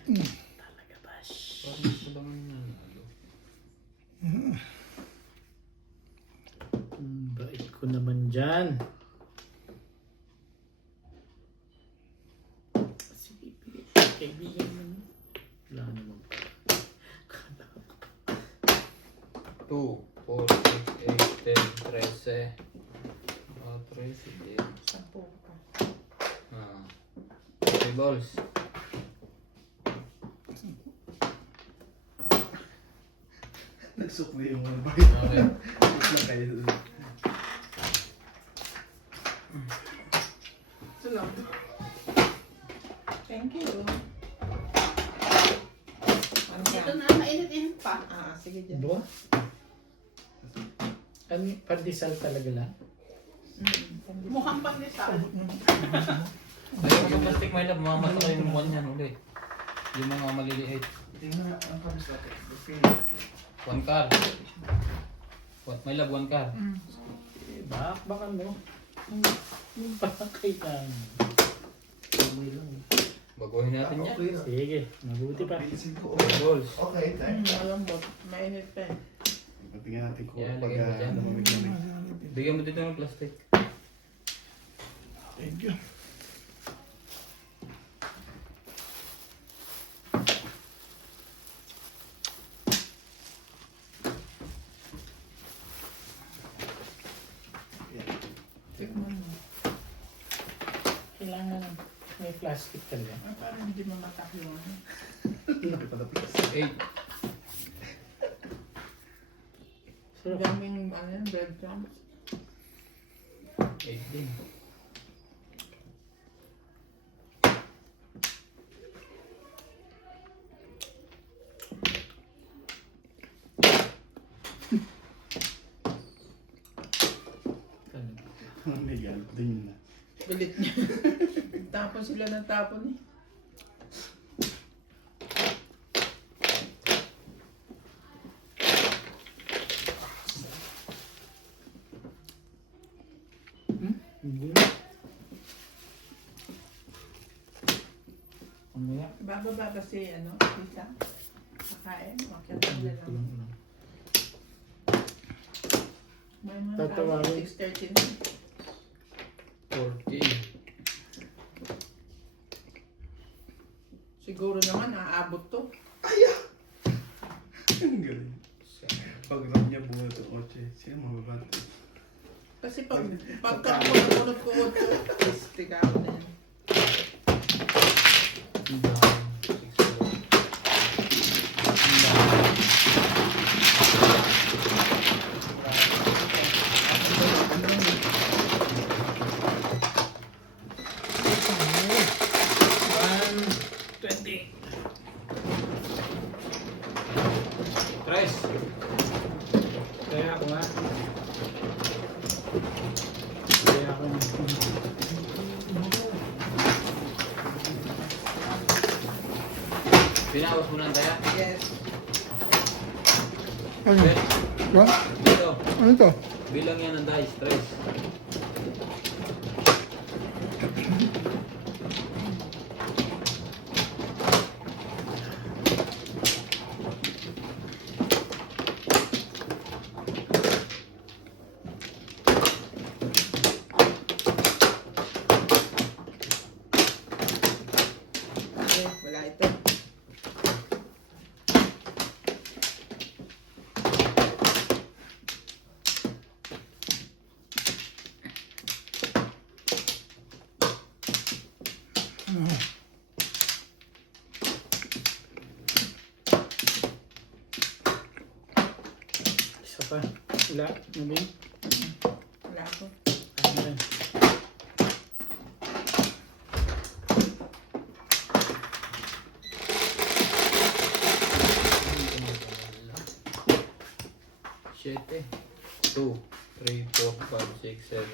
Talaga ba? Parang ito lang ang nanalo. Bait ko naman dyan. Sige, kaibigan mo. Wala naman pa. Kala ko pa. 2, 4, 6, 8, 10, 13. 13 din. Sampo pa. Ah. 3 balls. Nagsukli yung mga Okay. Wait lang kayo. Thank you. Ano Ito yan? na, mainit-init pa. Sige dyan. Dua? Ano, pandesal talaga lang? Mukhang pandesal. Ayun, yung plastic may lab, mamata kayo ng buwan yan ulit. Yung mga maliliit. Tingnan ang kamis natin. 1 card. May lab, 1 card. Baka no? Yung parang kailangan. May lang. Baguhin natin yan. Okay na. Sige, mabuti pa. 25 ko. 3 balls. Okay, time. Malambot. Mainit pa eh. Tingnan natin kung Yan, pag lagay mo dyan. lumamig-lamig. Bigyan mo dito ng plastic. Thank you. Tikman mo. Kailangan may plastic talaga. Parang hindi mamatak yung ano. Nakipalapis. 8. Ang daming ano, breadcrumbs. 8 din. May galit din yun na. Galit niya. Tapon sila ng tapon eh. Umaya. Bababa kasi ano, isa. Kakain. Makyat na lang. May mga Tatawagin. 6:30 na. 40. Siguro naman naaabot to. Ang galing. Pag rap niya buhat ang 8, siya mababati. Kasi pagka punod ko 8, is tiga ako na yan. Ang dami. 6. Tres. Kaya ako nga. Kaya ako nga. Pinawas mo lang tayo. Yes. Ano? Ben, What? dito. Ano to? Bilang yan ng dice. Tres. Okay, wala ito. Isa pa. Wala. Nabi. Wala ako. Ano rin. Siete. 2, 3, 4, 5, 6, 7.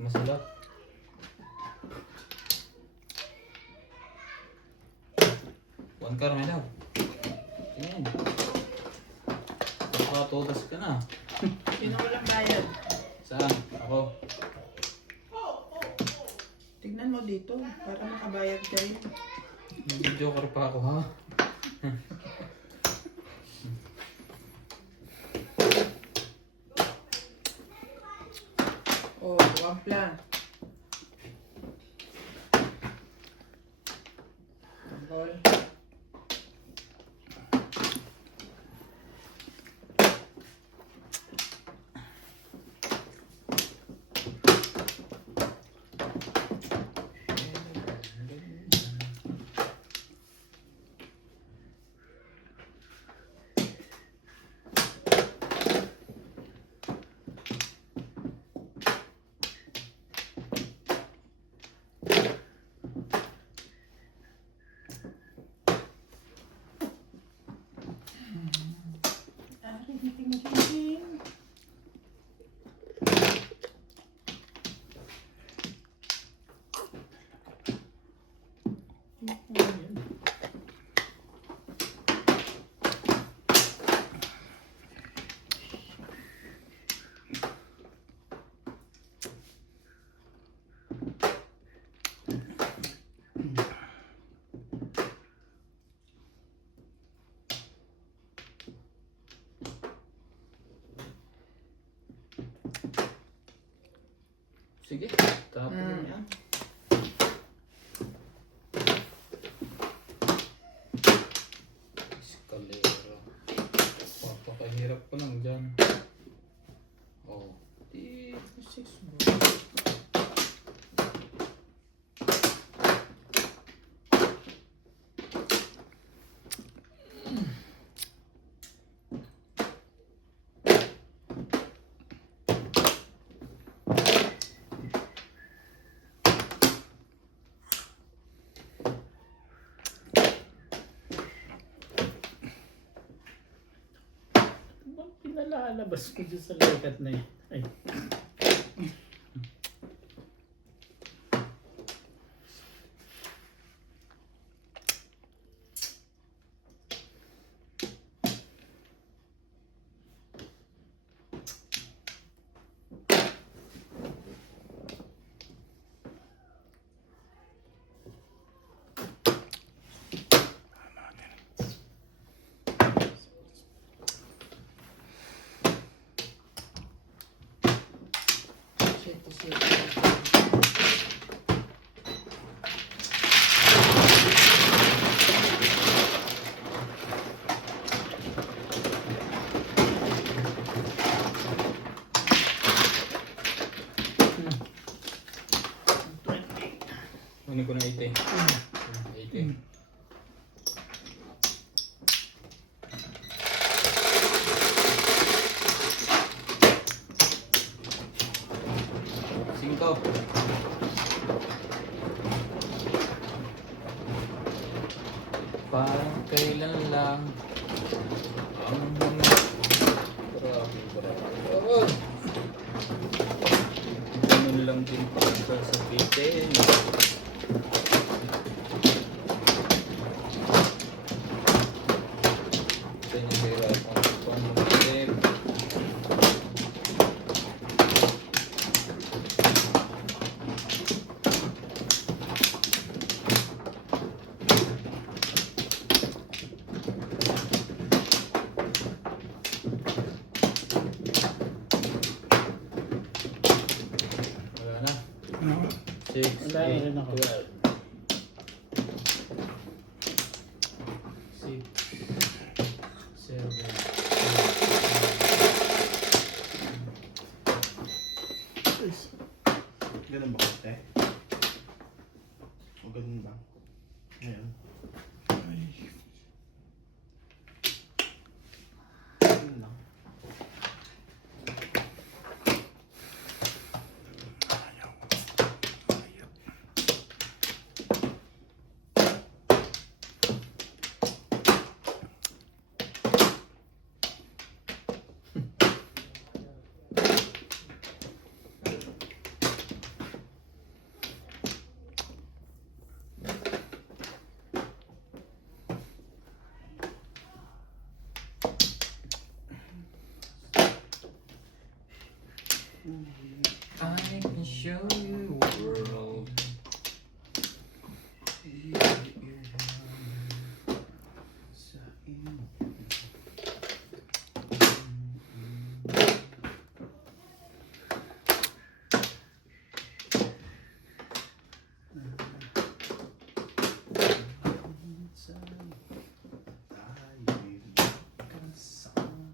Masalap. One car, may daw. Yan. Nakatodas ka na. Sino walang bayad? Saan? Ako. Tignan mo dito para makabayad kayo. Joker pa ako, ha? Oh, wampla. Tambol. Sige, tapos na yan. Escalera. Papakahirap pa lang dyan. Oh. 6 bro. Ba't pinalalabas ko dyan sa lagat na yun? Ay. Kunin ko na 80. 80. Cinco. Parang kailan lang ang mga grabe. Ganun lang din pagsasabitin. Pinahirapan ko ang mag-isip. Wala na. Ano? 6, Wala na rin ako. 12. 6, 7, Guys, Ganun ba konti? O ganun ba? Ngayon. ay, Ganun lang. ayaw. Ayaw. I can show you a world. Sa inyo. Tayo'y magkasama.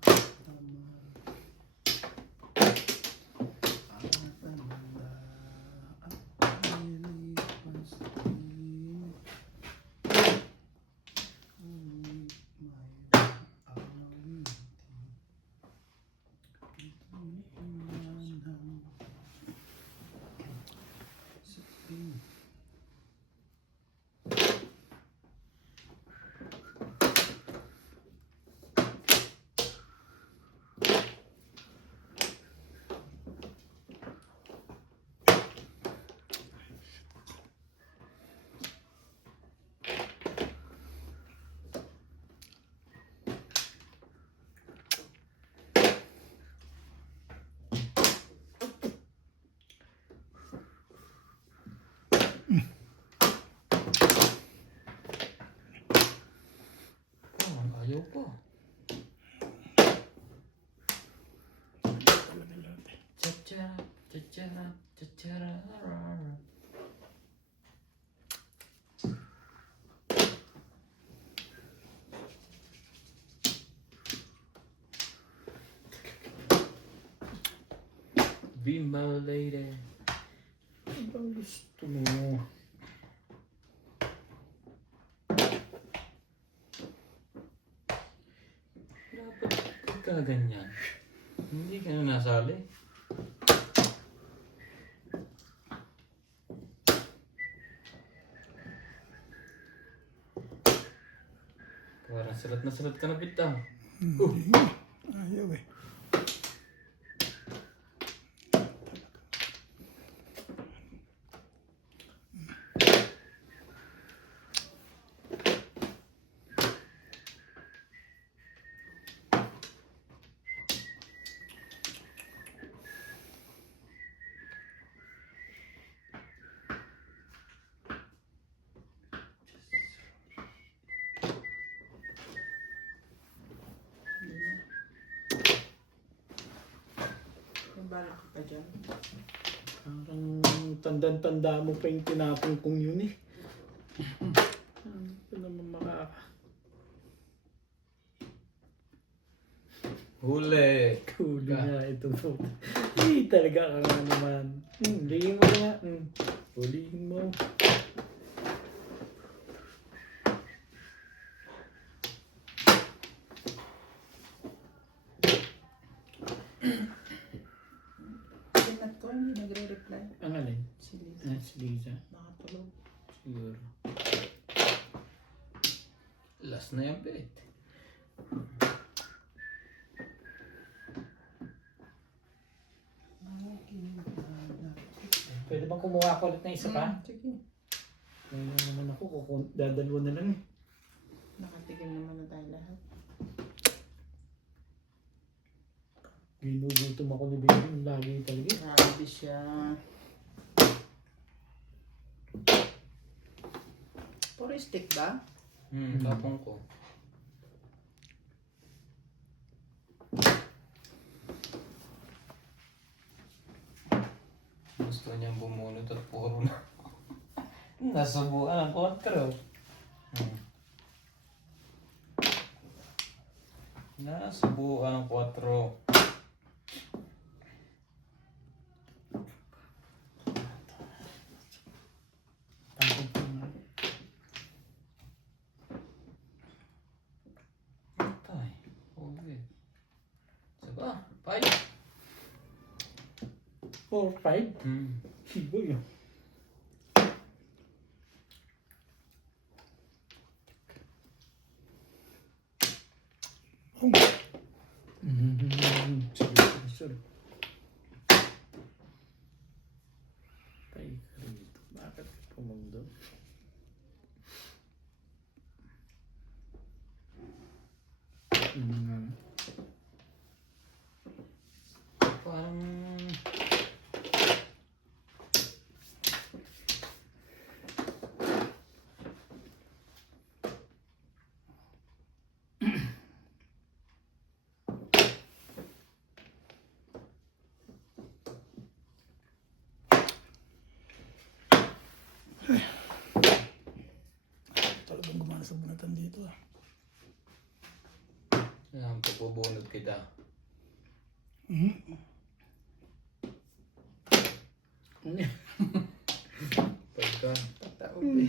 Ayaw ko. Cha-cha, cha-cha, cha-cha. Be my lady. Ano bang gusto mo? Dapat pagkaganyan. Hindi ka na nasali. Parang salat ka na bitaw. Ayaw eh. May balak ka pa dyan. Parang tanda-tanda mo pa yung tinapon kong yun eh. Ito naman makaka... Huli. Huli nga ito po. Hindi talaga ka nga naman. Hulihin mo nga. Hulihin mo. Sinat ko, hindi nagre-reply. Ang alin? Si Liz. Si Liza. Nakatulog. Siguro. Last na yung bet. Pwede bang kumuha ko ulit na isa pa? Sige. Ngayon naman ako, dadalwa na lang eh. Nakatigil naman na tayo lahat. Ginugutom ako ni Baby. Lagi talaga eh. Grabe siya. Puro stick ba? Tapong ko. Gusto niyang bumunot at puro na. Nasubuan ang kontro. Nasubuan ang 4. Tapos ko nga. Tay. Okay. Saba. 5. 4, 5? Sigo yun. Sige. Tay ka rito. Bakit ka pumundo? Parang... Talagang gumana sa bunatan dito ah. Yan, pagpubunod kita. Pagka... Tataog eh.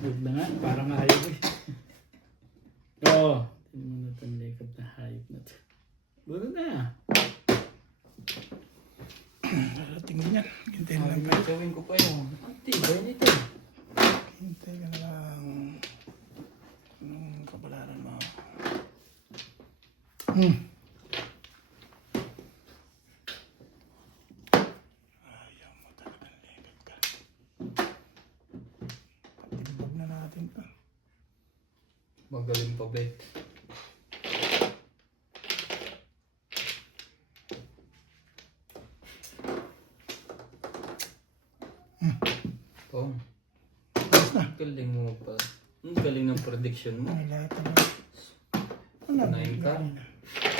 Huwag na nga, parang hayop eh. Oo. Tingnan mo na itong makeup na hayop na ito. Buto na. Darating din yan. Hintay na lang. Gawin ko pa yung... Ang tibay nito. Hintay ka na lang. Anong kabalaran mo? Ayaw mo talagang legat ka. Patinibag na natin to. Magaling pa, bet. Pong. Galing mo pa. Ang galing ng prediction mo. Ang lahat ng... Ano? 9 ka.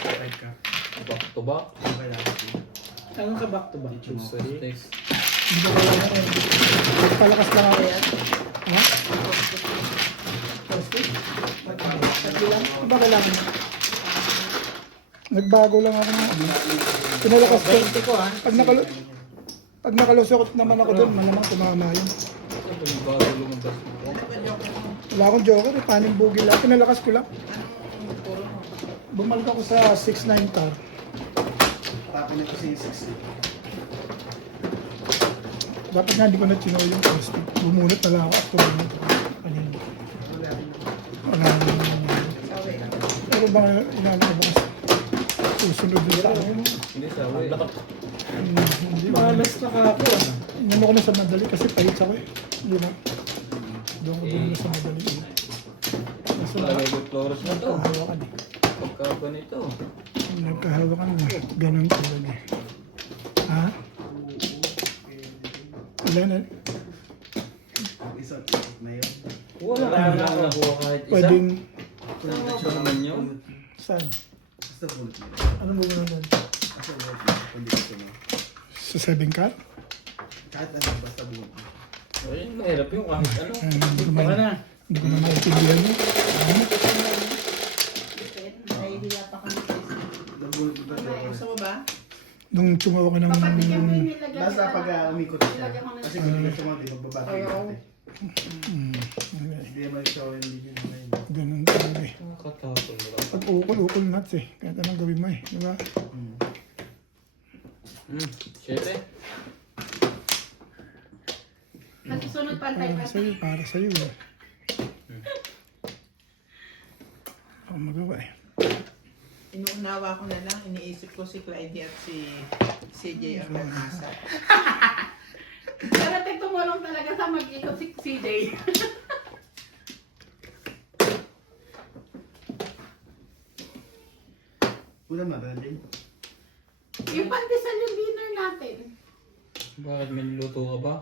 Right ka. Back to back. Okay lang. Anong ka back to back? Next. Hindi ko kailangan eh. Palakas lang ako yan. Ha? Palakas? Tatlo lang? Ba kailangan? Nagbago lang ako ng pinalakas ko. 20 ko ha. Pag nakalusot naman ako doon, malamang tumama yun. Saan ba yung bago lumabas mo? Ano ba joke mo? Wala akong joker, paning bugil lang. Pinalakas ko lang. Anong puro mo? Bumalik ako sa 6.9 car. Tapos nito si 60. Dapat nga hindi ko na chino yung post. Bumunot na lang ako at tumunod. Kanina. Wala naman nangyari. Sabi. Pero bang inaano ko bukas? Susunod din sa akin. Hindi sa way. Hindi. Malas na ka ako ah. Inano ko na sa madali kasi palit ako eh. Yun na. Doon ko din sa madali. Kaso Lagay ko Flores na to. nagkahawakan eh. Pagkaba nito. Nagkahawakan mo. Ganun talaga eh. Ha? Wala na. Isa na yun. Wala na lang nakuha kahit isa. Pwedeng Saan naman yun? saan? Basta bullet mo. Ano mo na doon? Basta bullet mo. Hindi ko mo. Sa 7 car? Kahit ano, basta bullet mo. Ayun, mahirap yung kahit ano. Hindi ko Baka na. na. Hindi ko na maintindihan yun. Nahihiya pa kami. The bullet mo. Gusto mo ba? Nung tumawa ka ng... Papatigyan mo yung nilagyan Basta kita pag na- umikot siya. Nilagyan ko na Kasi kung hindi sumali, magbabati Ayaw. natin. Hindi naman ikaw yung hindi nyo naman. Ganun talaga eh. Nakakatapon mo lang. Pag ukol nuts eh. Kahit anong gawin mo eh. Diba? Siyempre. Nasusunod pa tayo. Para sa'yo eh. Ako magawa eh. Inuunawa ko na lang. Iniisip ko si Clyde at si CJ ang nag-isa. Pero tumulong talaga sa mag-ikot si CJ. Una madali. Yung pandesal yung dinner natin. Bakit may niluto ka ba?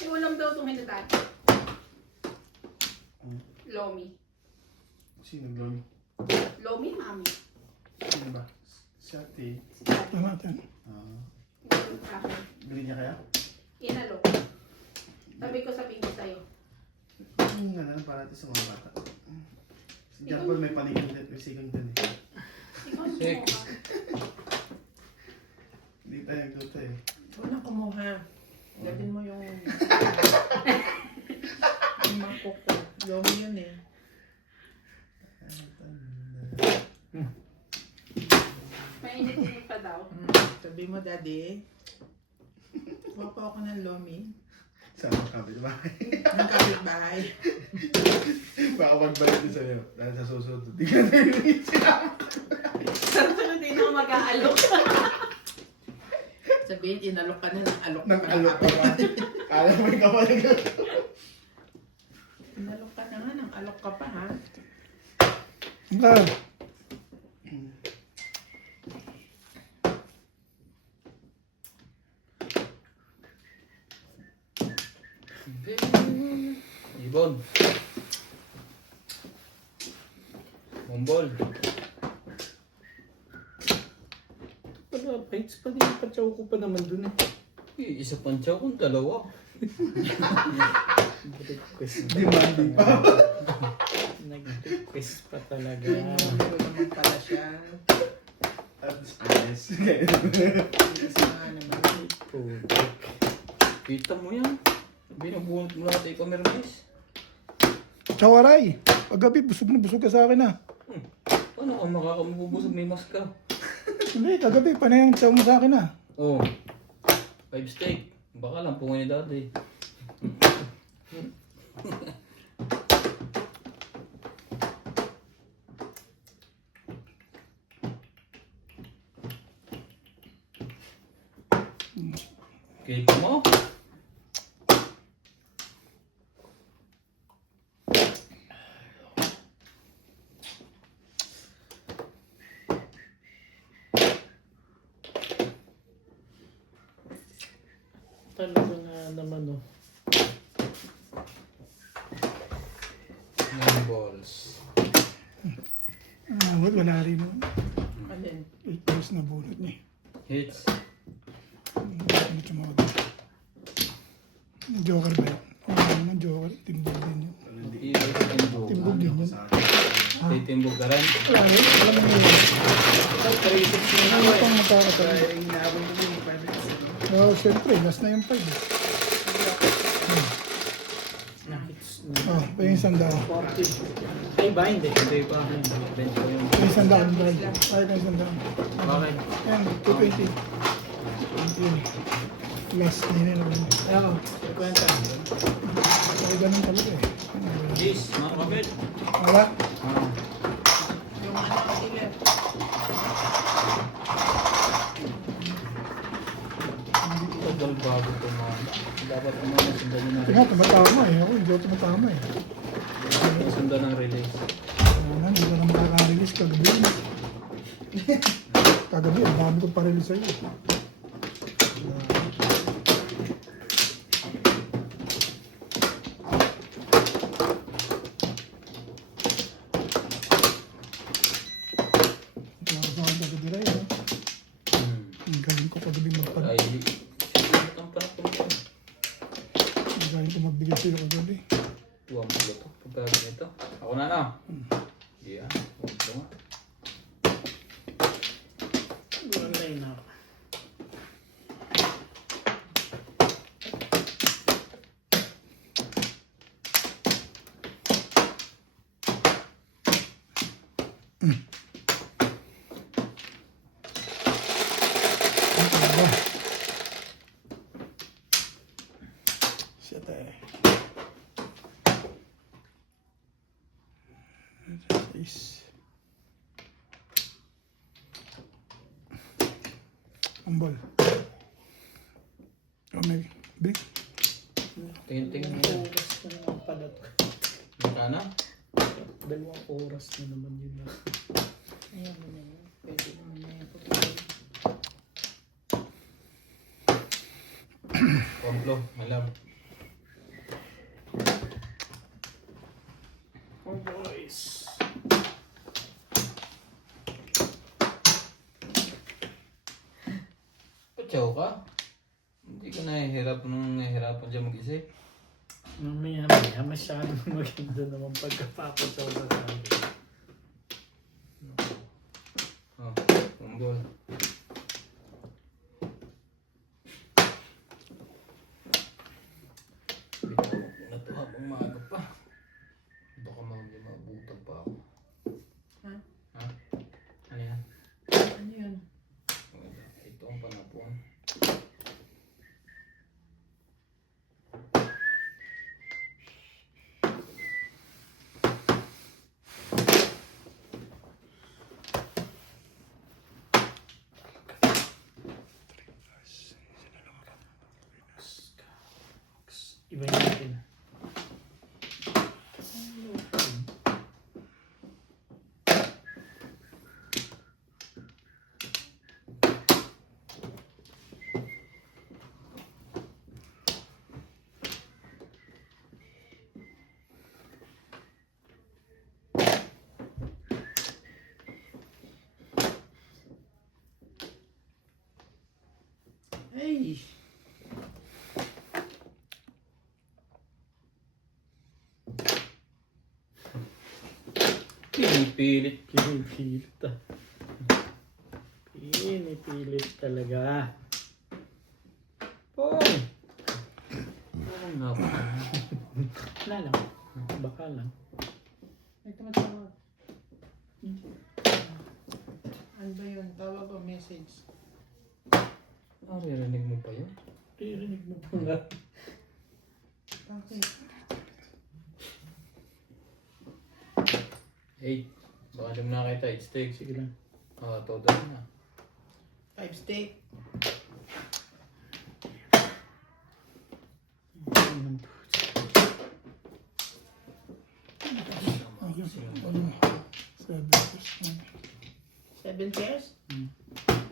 Yung ulam daw itong hinatan. Lomi. Sino gawin? Lomi, mami. Sino ba? Si ate. Tama yan. Bili niya kaya? Inalok. Sabi ko sabihin ko sa'yo. Yung nga lang para natin sa mga bata. Si Jackpot may panigin din, may sigang din eh. Ikaw ang Six. kumuha. Hindi tayo nagluto eh. Ikaw na kumuha. Gawin mo yung... yung mangkok ko. Yomi yun eh. Mainit-init pa daw. Sabi mo, Daddy, kuha po ako ng lomi. Saan ang kapit bahay? Ng kapitbahay. Baka magbalik din sa'yo. Dahil sa susunod, hindi ka na yung sinama. Sarap din ako mag-aalok. Sabihin, inalok ka na ng alok Nang ng alok ka ba? Alam mo ikaw pa rin. Inalok ka na nga, ng alok ka pa ha. Nga. Ibon. Mumbol. Wala, paits pa din. Patsaw ko pa naman dun eh. Isa pang tiyaw kung dalawa. Nag-request Demanding pa. Nag-request pa talaga. Pero naman pala siya. At yes. Kasi nga naman. Putik. Kita mo yan. Binabunot mo lahat ikaw mermis. Chawaray. Paggabi, busog na busog ka sa akin ah. Paano ka makakamubusog may mas ka? Hindi, kagabi, panay ang chow mo sa akin ah. Oh. 5 steak. Baka lang punga ni daddy. Cake mo? Talaga nga naman oh. Nine balls. Wala rin mo. Alin? 8 years na bunot niya. Hits. Ano tumawag? Joker ba yun? Wala naman Joker. Timbal din yun. Titimbog din yun. Titimbog ka rin. Wala rin. Alam mo yun. Ano itong magkakatabi? Kaya inaabang ko yung 5 No, syempre, last na yung 5. Oh, pa yung sandaan. 40. Ay ba, hindi. Hindi pa. Bench ko yun. Yung sandaan, Brad. Ay, yung sandaan. Bakit? Yan, 220. Yun. Last na yun. Oo, kwenta. Ay, ganun talaga eh. Jeez, mga kapit. Wala? Ah. Yung ano sila. Tagal bago ito mga. Dapat umama sundan nyo Ito nga, tumatama eh. Ako, hindi ako tumatama eh. sundan ng release. Ano, hindi ko na makaka-release kagabi. Kagabi, ang dami kong pa-release sa'yo. Ito ako sa akin kagabi rin. Ang galing ko kagabi magpano. Ay, sinagot ang panakon ko. Ang galing ko magbigay sa'yo kagabi. Tuwa mo ba ito? Pagkagin ito. Ako na na. Yeah, huwag ito nga. Online ako. Ang talaga. Shit eh. Is ambol. Oh, may big. Tingin-tingin mo. Oras na naman pala to. Magkano? 2 oras na naman yun. Ayan mo na yun. Pwede naman na yun. Komplo, alam. Oh boys. Patsaw ka? Hindi ka nahihirapan dyan mag-isip. Mamaya masyadong maganda naman pagkapapasaw sa sabi. Oh, kumbol. Bitaw na ito habang maaga pa. Baka mabutag pa ako. Ha? Ha? Ano yan? Ano yun? Ito ang panapon. Iba natin. Ay! Pinipilit. Pinipilit ah. Pinipilit talaga. Pong! Pong nga pa. Wala lang. Baka lang. May tumatawag. Ano ba yun? Tawag o message? Naririnig mo pa yun? Ririnig mo pa nga. Okay. Hey, baka di mo nakita. It's take. Sige lang. Todo na. 5 steak. Ano? 7 pairs?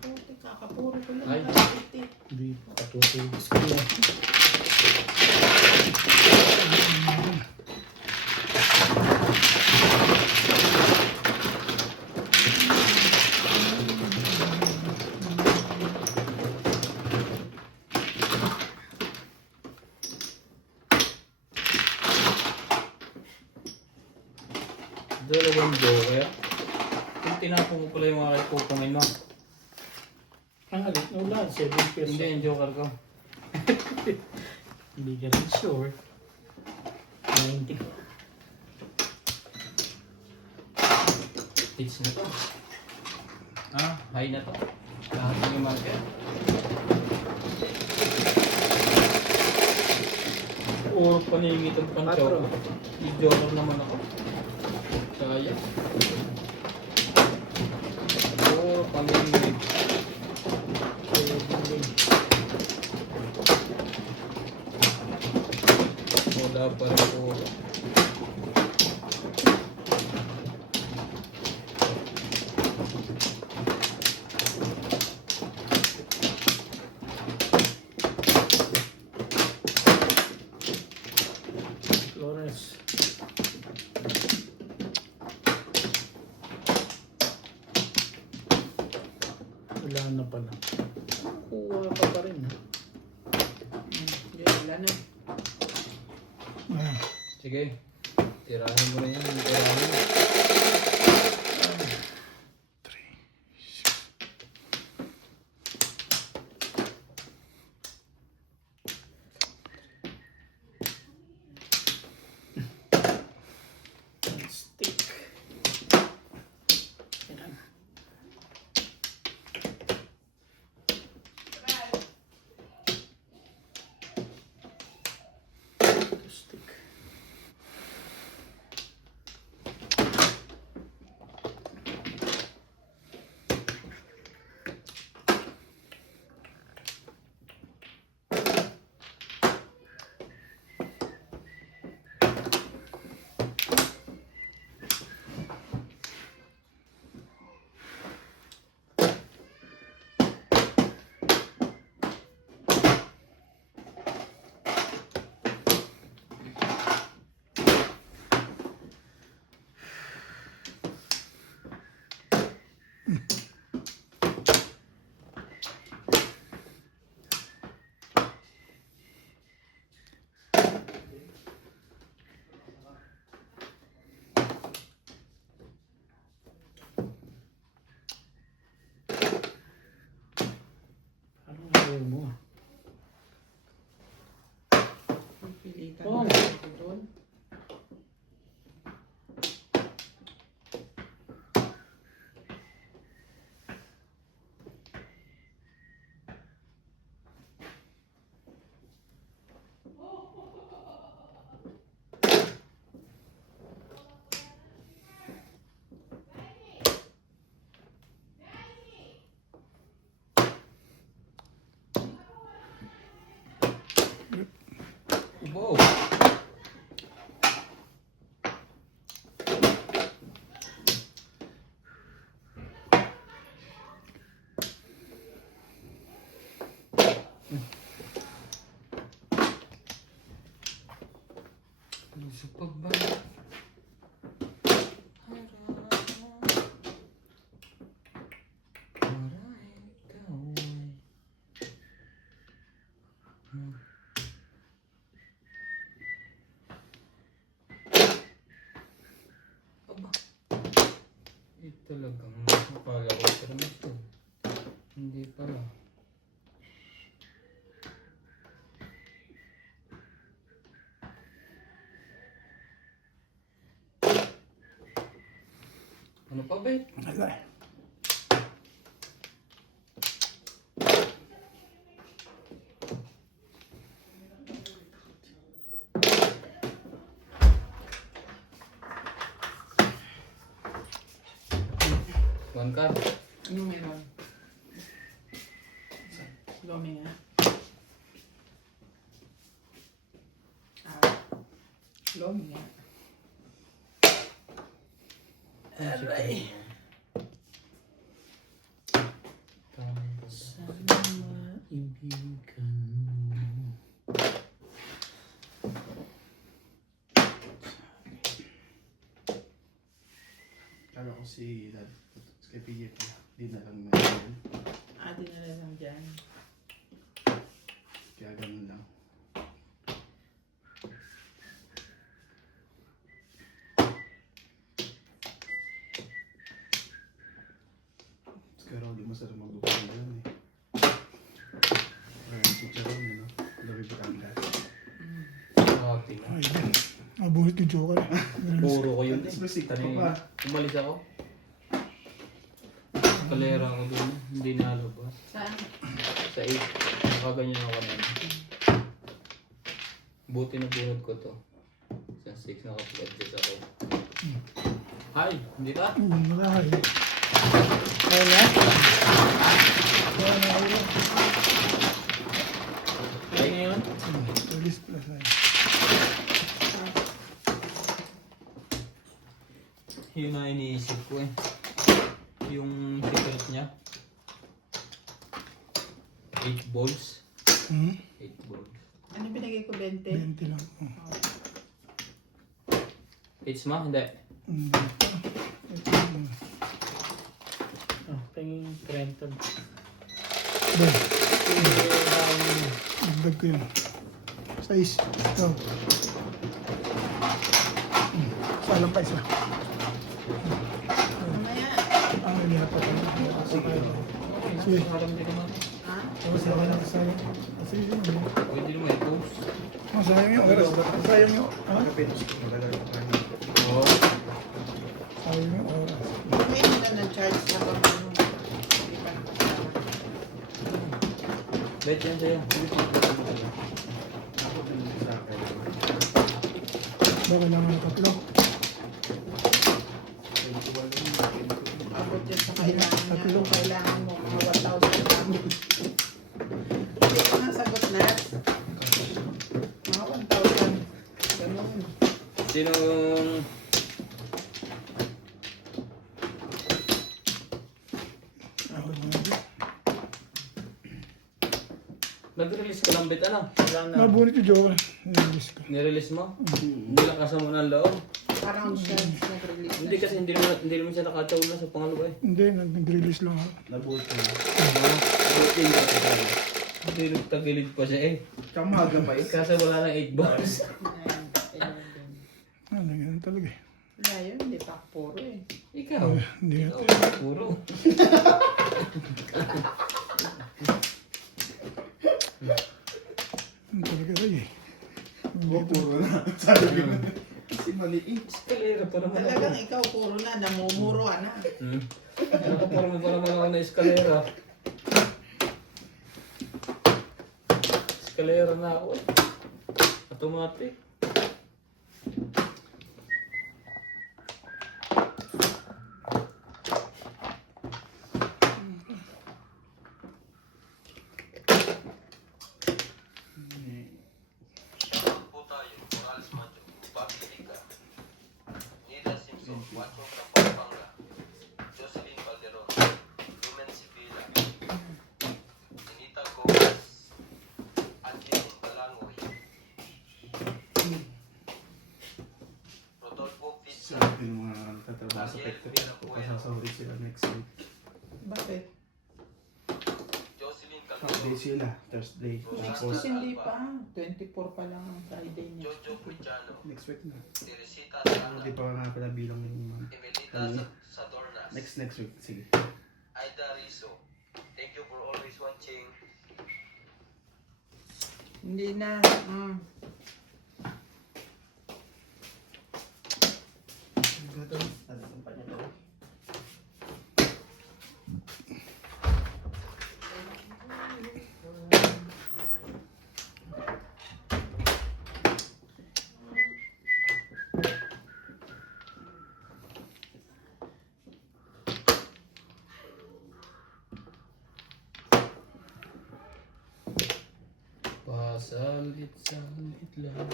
Puti, kakapuro ko lang. Ay. 50. Hindi. Patutulog ko lang. Dalawang joker. Kung tinapon mo pala yung aking pupungin mo. Ang alit, wala, 7 pesos. Hindi yung joker ko. Hindi ka rin sure. 90 ko. Pitch na to. Ah, high na to. Lahat ng yung market. Puro paningit ang panchow. I-joker naman ako. Sayang. Puro paningit. Wala pa rin puro. Flores. Wala na pala. Kuha pa rin ha. Hindi, wala na. Ah, Sige. Tirahin mo na yan. Tirahin mo. Stick. Yan. Stick. Anong ayaw mo? Pilitan Oh. mo ako doon. Wow. Lusog pa ba? Aba. Talagang akala ko pero ito. Hindi pala. Ano pa ba? wala eh. One card. Ano meron? Lomi nga. Lomi nga. Aray. Sana maibigan mo. Kala ko si Dad. Kay PJ pa. Di na lang na yun. Dinala lang dyan. Kaya ganun lang. masarap magbubuhay yan eh. Parang chicharon yun, no? Lagi Batangas. Happy na. Ay, yan. Mabuhit yung joker. Puro ko yun. Tapos may sikpa Kanina, pa. umalis ako. Kalera ako dun. Hindi nalabas. Saan? Sa 8. Nakaganyan ako kanina. Buti na bunod ko to. Sa 6 nakapag-adjust ako. Hi! Hindi ka? Nakahay. Hi na? Hi ngayon? Release plus ay. Yun na iniisip ko eh. Yung secret niya. 8 balls. 8 balls. Ano binigay ko, 20? 20 lang. Oh. 8 ma? Hindi. Hindi pa. Ito lang. Oh, tingin Trenton. Ben. Dagdag ko yun. Size. Ito. Salang pa isa. Mamaya. Hindi na pa ito. Sige. Alam din naman. Ha? Kasi ako lang sayang. Kasi yun. Pwede naman i-post. Sayang yung oras. Sayang yung... Ha? Kapinos ko, maglalaro ko kayo. Oo. Sayang yung oras. May na ng-charge na ba? Di ba? Bet yan sa'yo. Ako din sa akin. Ba kailangan ng tatlo? Abot yun sa kailangan niya. Kung kailangan mo, mga 1,000 lang. Hindi ko nga sagot na. Mga 1,000. Ganun. Sinong... Ako na. Nag-release ka lang bet ano? Wala na. Mabunit yung joker. Release ko. Nirelease mo? Hindi lang kasama ng loob. Parang siya nag-release na Hindi kasi siya. hindi naman siya nakataon na sa pangalawa eh. Hindi, nag-release lang ako. Nabuhat ko na. Buti hindi ka tayo. Hindi nagtagilid pa siya eh. Tsaka maaga pa eh. Kasi wala nang 8 bars. Ayan. Ganun talaga eh. Wala yun, hindi pa puro eh. Ikaw. Hindi Ikaw, na. puro. Ano talaga tayo eh. Oo, puro na. Sabi ko na. Si maliit. Eskalera pa naman ako. Talagang ikaw puro na, namumuro na. Nakapuro mo pa naman ako na eskalera. Eskalera na ako eh. Automatic. Shoutout po tayo, Morales Macho, Bobby Liga, Nida Simpson, watching from Pampanga, Jocelyn Calderon, Lumen Sibila, Anita Gomez, Angelin Balangoy, Rodolfo Sa Pizza, akin yung mga tatrabaho sa factory. Pasasahuri sila next week. Bakit? Jocelyn Update Calderon, sila. Thursday. Next Tapos, week hindi pa. 24 pa lang ang Friday niya. Jojo Puchano, next week na. Teresita Hindi Sana, pa nga pala bilang yung mga... Emelita Sadornas, Next week. Sige. Aida Rizzo. Thank you for always watching. Hindi na. Pasalit-salit lang.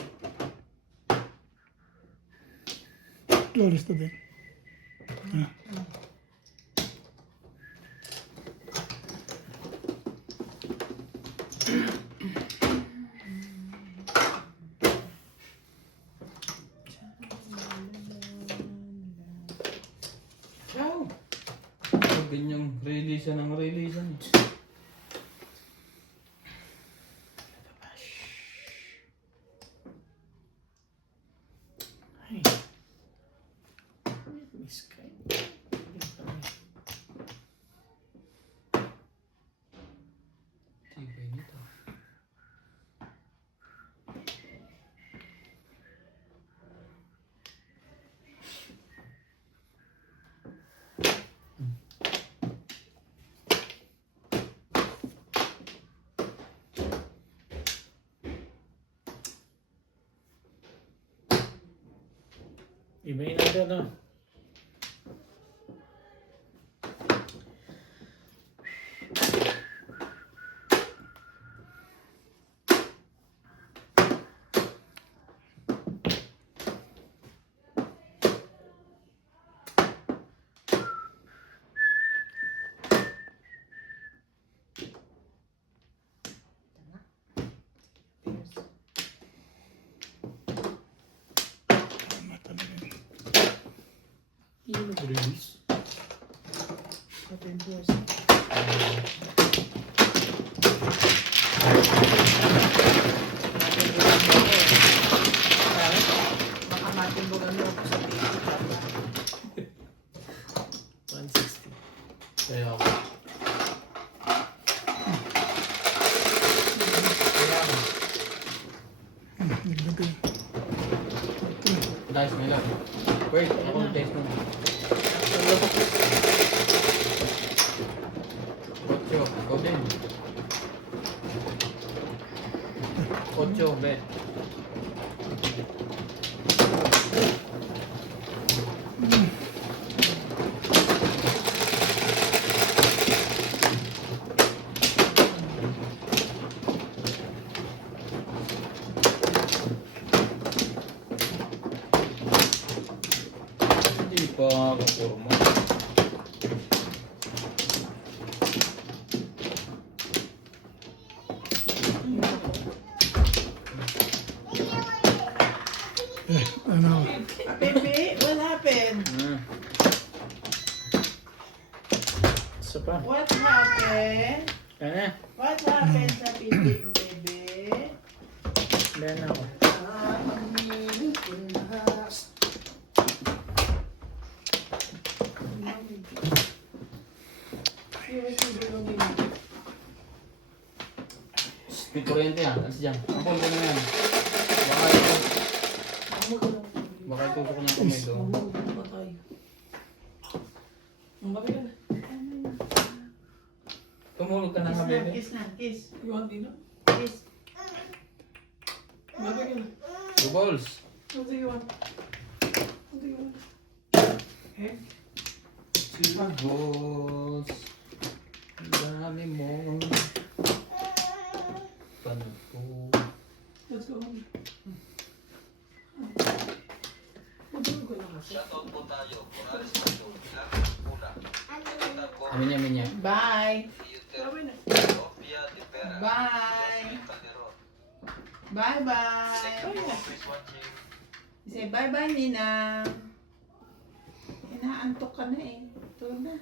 Flores to din. Ciao! Sabi niyang releasean ng releasean. Ay. Miss Kay. Ibahin natin, no? Hindi mo nag-release. Open doors. Baka matimbugan mo ako sa TV. 160. Kaya ako. Naglagay. Dice mo lang. Wait, ako ang dice mo. Ocho, ikaw din. Ocho, bet. Hindi pa kapurma. Ano? Baby, what happened? Isa pa. What happened? Kaya na. What happened sa pipi mo, baby? Kaya na ako. May kuryente yan. Alas dyan. Ako ko na yan. Baka itutok ng kamay doon. Tumulog ka na nga, bebe. Kiss na, kiss. Ano Kiss. Two balls. Two balls. Ang dami mo. Paano po? Let's go home. Shoutout po tayo. Morales Majong. Ilang Pula. Tagbo. Amin niya. Bye. Yuter. Sofia de Pera. Bye. Jocelyn Calderon. Bye-bye. Thank you for watching. Say bye-bye, Nina. Inaantok ka na eh. Ito na.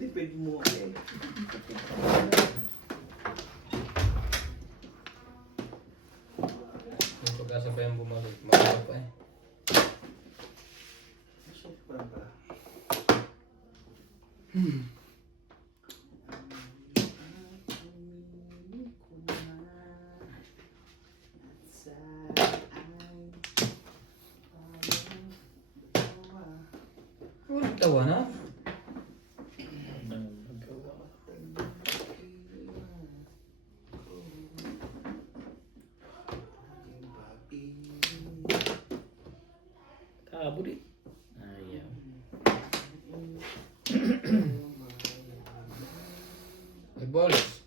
Tipid mo eh. Yung pag-asa pa yung bumalik. Maganda pa eh. Parang pala. Tawa na? Anong magawa? Kabuli. Ayaw. May balls.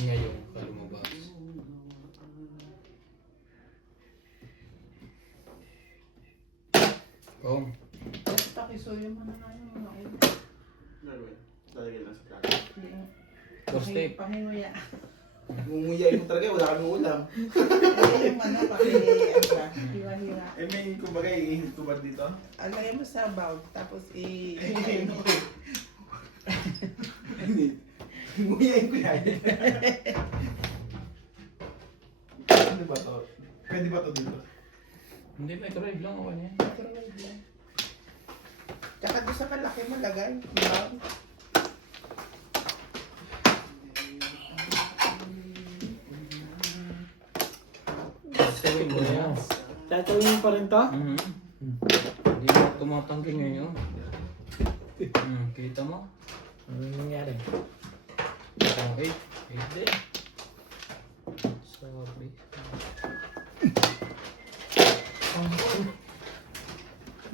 Ngayon ka lumabas. Oh, Pakisuyo mo na nga yung mga ulo. Gagawin. Talagay lang sa plato. Postek. Pahinguya. Mumuyain mo talaga, wala kami ulam. Yung ano, hira. Eh may kumbaga, ihihit ko ba dito? Alagay mo sa bowl, tapos Hindi. Muyain ko yan. Ano ba to? Pwede ba to dito? Hindi, microwave lang ako niya. Tsaka doon sa malaki mo lagay. Bowl. Sabihin mo yan. Tatawin mo pa rin to? Hindi mo tumatanggi ngayon. Kita mo? Ano nangyari? Oh, 8. 8 din.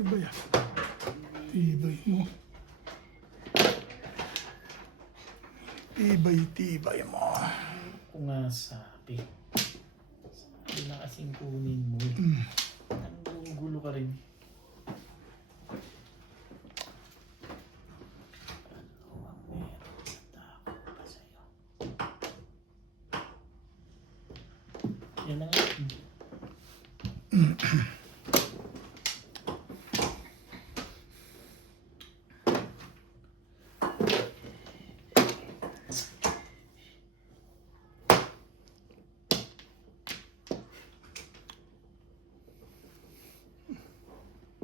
Tibay ah. Tibay mo. Tibay mo. Kung nga sabi na kasing kunin mo. Ang gulo ka rin. Ano ang meron sa tao pa sa'yo? Yan na nga.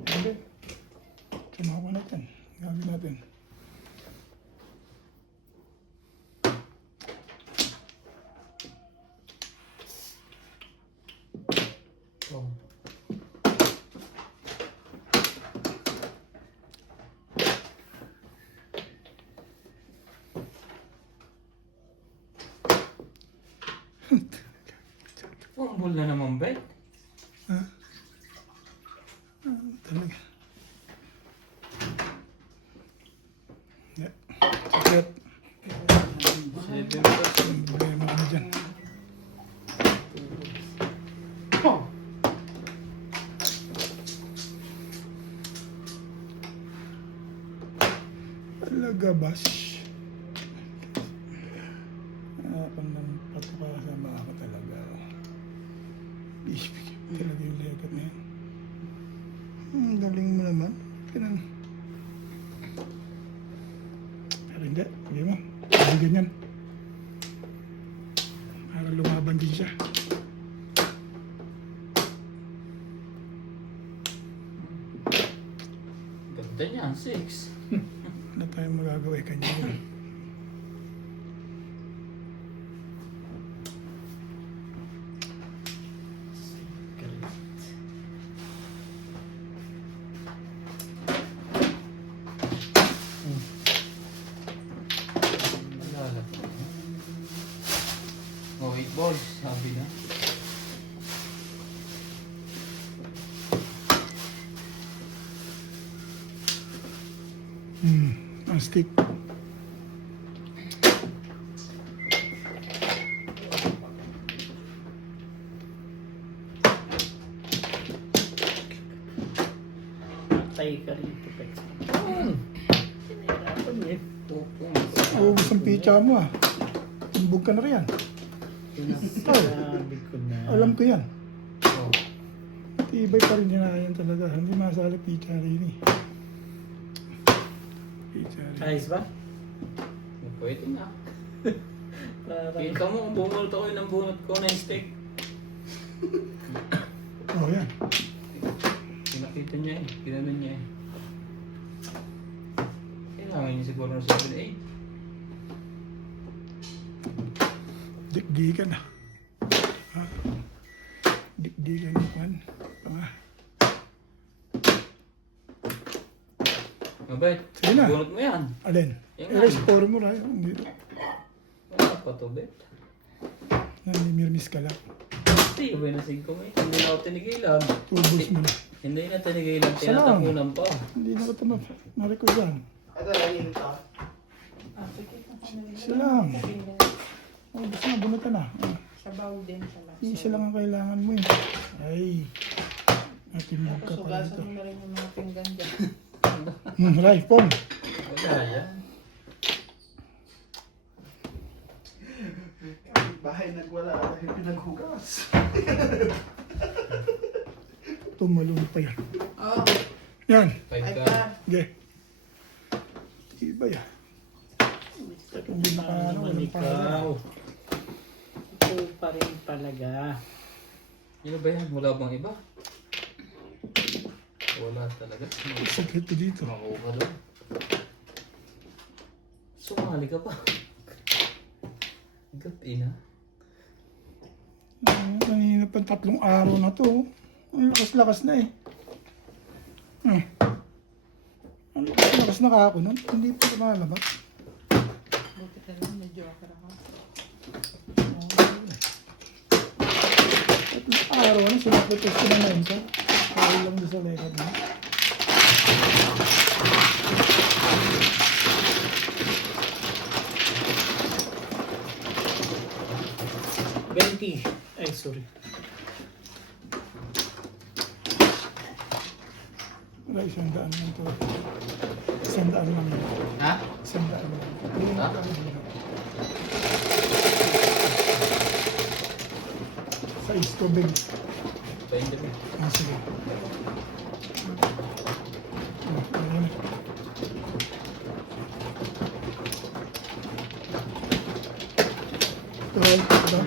Hindi. Sumawa natin. Gagawin natin. Oh. Fumble na naman, Bet. Ha? Talaga. Hindi. Sakit. Problema ka na dyan. Talaga, Bash. Pag nang patuka sa mga ka talaga. Ibig talaga yung legat na yan. Galing mo naman. Ganun. Pero hindi. Hindi mo. Hindi ganyan. Para lumaban din siya. Ganda niya, 6. Ano tayong magagawa kanya yun? Alala ko. Oh, 8 balls, sabi na. Ang stick. Patay ka rito, Pex. Hinahirapan mo eh. Ubus ang picha mo ah. Tumbog ka na riyan. Sinasabi ko na. Alam ko yan. Oh. Tibay pa rin yan talaga. Hindi masali picha rin eh. Picha rin. Ayos ba? Pwede na. Parang Kita mo, kung bumulot ako yun ang bunot ko na yung steak. Oh yan. Pinakita niya eh. Ginanon niya eh. Kailangan niya siguro ng 7-8. Dikdikan ah. Ha? Dikdikan yung pan. Mabait. Sige na. Bunot mo yan. Alin? Yan nga. I-restore mo na. Hindi. Wala pa to, Bet. Nanimirmis ka lang. Hindi, uwi na 5 mo eh. Hindi na ako tinigilan. Ubus mo na. Hindi na tinigilan. Isa lang. Tinatapunan pa. Hindi na ko ito ma-record yan. Ito, ayun ito. Isa lang. Ubus na. Bunutan na. Sabaw din sa lasa. Isa lang ang kailangan mo eh. Ay. Natimog ka Tapos pa dito. ugasan mo na rin yung mga pinggan dyan. Live phone. Wala yan. Bahay nagwala dahil pinaghugas. Tumalong pa yan. Oh, Yan. 5 ay ka. pa. Okay. Iba yan. Hindi na makaano. naman Walang para. ikaw. Ito pa rin talaga. Ano ba yan? Wala bang iba? Wala talaga. Sekreto dito. Makuha ka doon. Sumali ka pa. Gabi na. Kanina pa 3 araw na to. Ang lakas-lakas na eh. Ang lakas-lakas na ka ako nun. Hindi pa ito makalabas. Buti ka lang, medyo akara ka. 3 araw na sinaputos ko na ngayon sa. Dahil lang doon sa lekat na. $20. Ay, sorry. Wala, 100 lang ito. 100 lang yun. Ha? 100 lang. Ayun, Ha? Sa tubig. Pwede mo. Ah, sige. Ayun. Ito.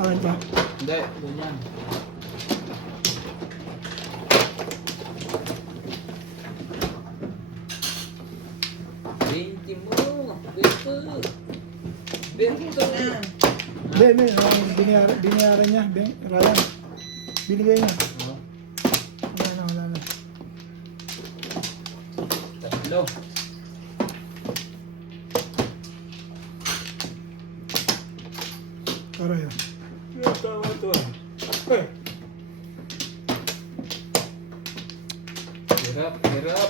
Akin ba? Hindi, doon yan. Binti mo. Binto. Binto. Hindi. Binayaran niya. Ryan. Binigay niya. Oh, Wala na. tatlo. Tara yun. Tama to. Hirap, hirap.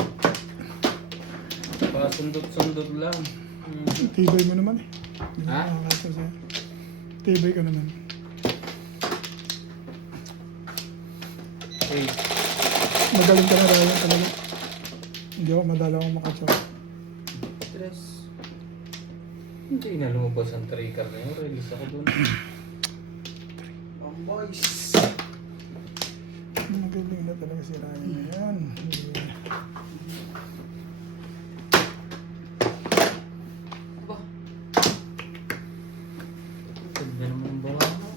Pasundot-sundot lang. Tibay mo naman eh. Hindi Ha? mo nakakata sa'yo. Tibay ka naman. Hey, Magaling ka na Ryan talaga. Hindi ako madala akong makachok. stress. Hindi na lumabas ang trigger na yun. Release ako dun. Ang boys. Magaling na talaga si Ryan na yan. Aba. Ganda naman ang bawa mo.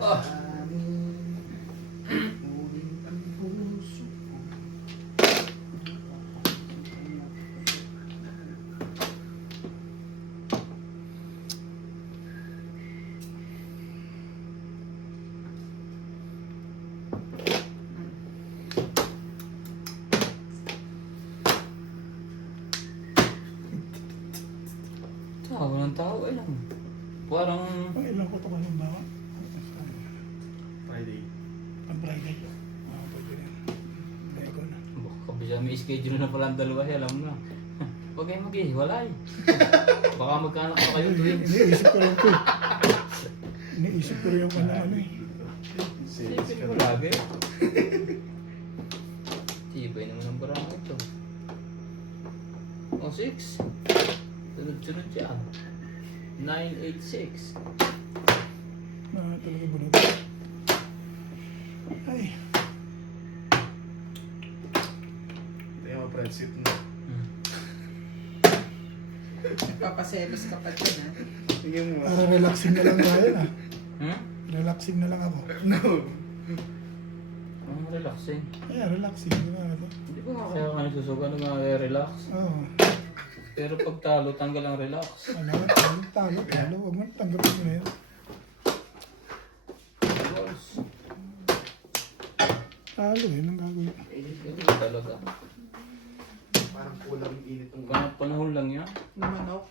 Ah. Uling ang puso ko. Tao ng tao eh lang. Parang Ang ilang ko ito kanyang bawa. Friday. Ang Friday. Pwede rin. Hindi ko na. kabisa may schedule na pala ang dalawa eh, alam na. Huwag kayo mag-ihiwalay. Baka magkaanak pa kayo tuwing. Iniisip ko rin ito eh. Iniisip ko rin yung kanyang ano eh. Sipin mo lagi. Tibay naman ang barang ito. O 6. Sunod-sunod yan. 986. Talaga bunot. Ay. Ito yung mga friendship na. Papaselos ka pa dyan, ha? Tingnan mo. Para relaxing na lang Ryan ah. Hmm? Relaxing na lang ako. No. Ang relaxing. Kaya relaxing. Di ba? Hindi ba kaya ka nasusugan ng mga relax? Oo. Pero pag talo, tanggal ang relax. Ano? Talo. Huwag mo tanggapin mo na yun. Balls. Talo yun ang gagawin. Hindi talaga. Parang kulang yung init ng Panahon lang yan. Ng manok.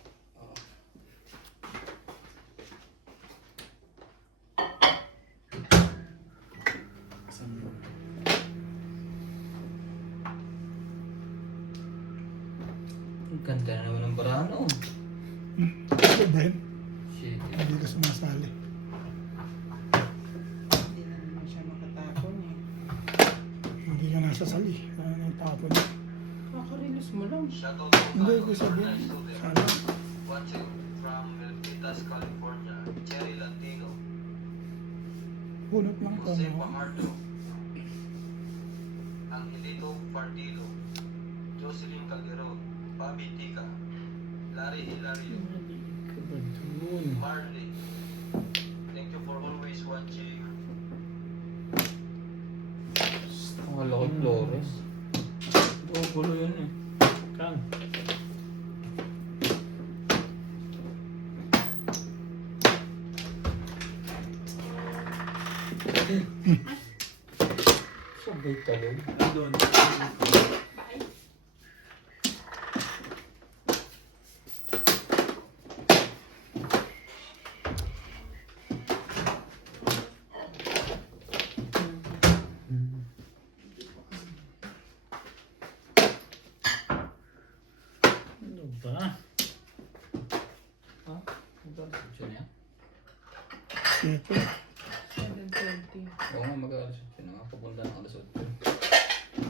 Ang ganda na naman ng barano. Ito din. Shit. Hindi ka sumasali. Hindi na naman siya makatapon, eh. Hindi ka nasasali. Kaya natapon niya. Kakarilos mo lang. Shoutout po Hindi tayo ko sa sabihin. mga student Sana. watching from Milpitas, California. Cherry Latino, Bunot lang ko. Jose Pajardo, Angelito Partilo, Jocelyn Calderon, Bobby Tica, Larry Hilario, Marley. Thank you for always watching. Ang laki Flores. Ito gulo yun eh. Kang. Sabay talong. Andun. Ano ba? Ha? Ano ba ang resolution niya? Ito. 7:20. Oo nga, mag-resolution na nga. Pupunta ng alas 8.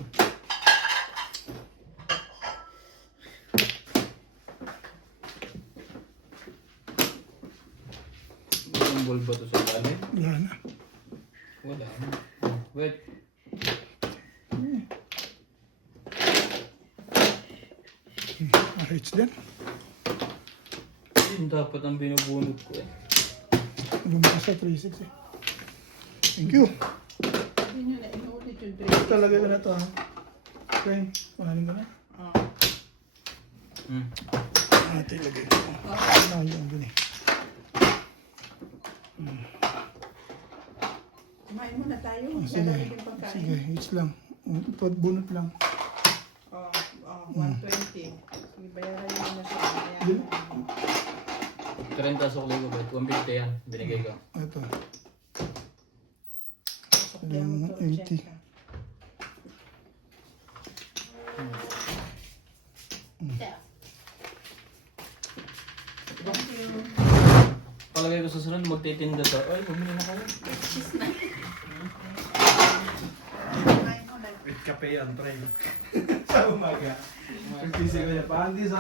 Ang ball ba ito sa lalim? Wala na. Wala na. Wait. RH din. Yun dapat ang binubunot ko eh. Lumakas sa 3.6 eh. Thank you. Hindi nyo na inuulit yung Ito talaga ko na ito ha. Okay, kuhanin ko na. Hmm. Ito ilagay ko. Ano yung dun eh. Kumain muna tayo. Sige, Lalagay yung pagkain. sige, hits lang. Bunot lang. 120. Sige, bayaran nyo na siya. Yun. 30 sa kulay ko ba? 150 yan. Binigay ko. Ito. Kaya mo to, 80. check ka. Palagay ko sa sunod, magtitinda to. Ay, bumili na kayo. With kape yan, try. Sa umaga. Pagkisi ko niya, paandi sa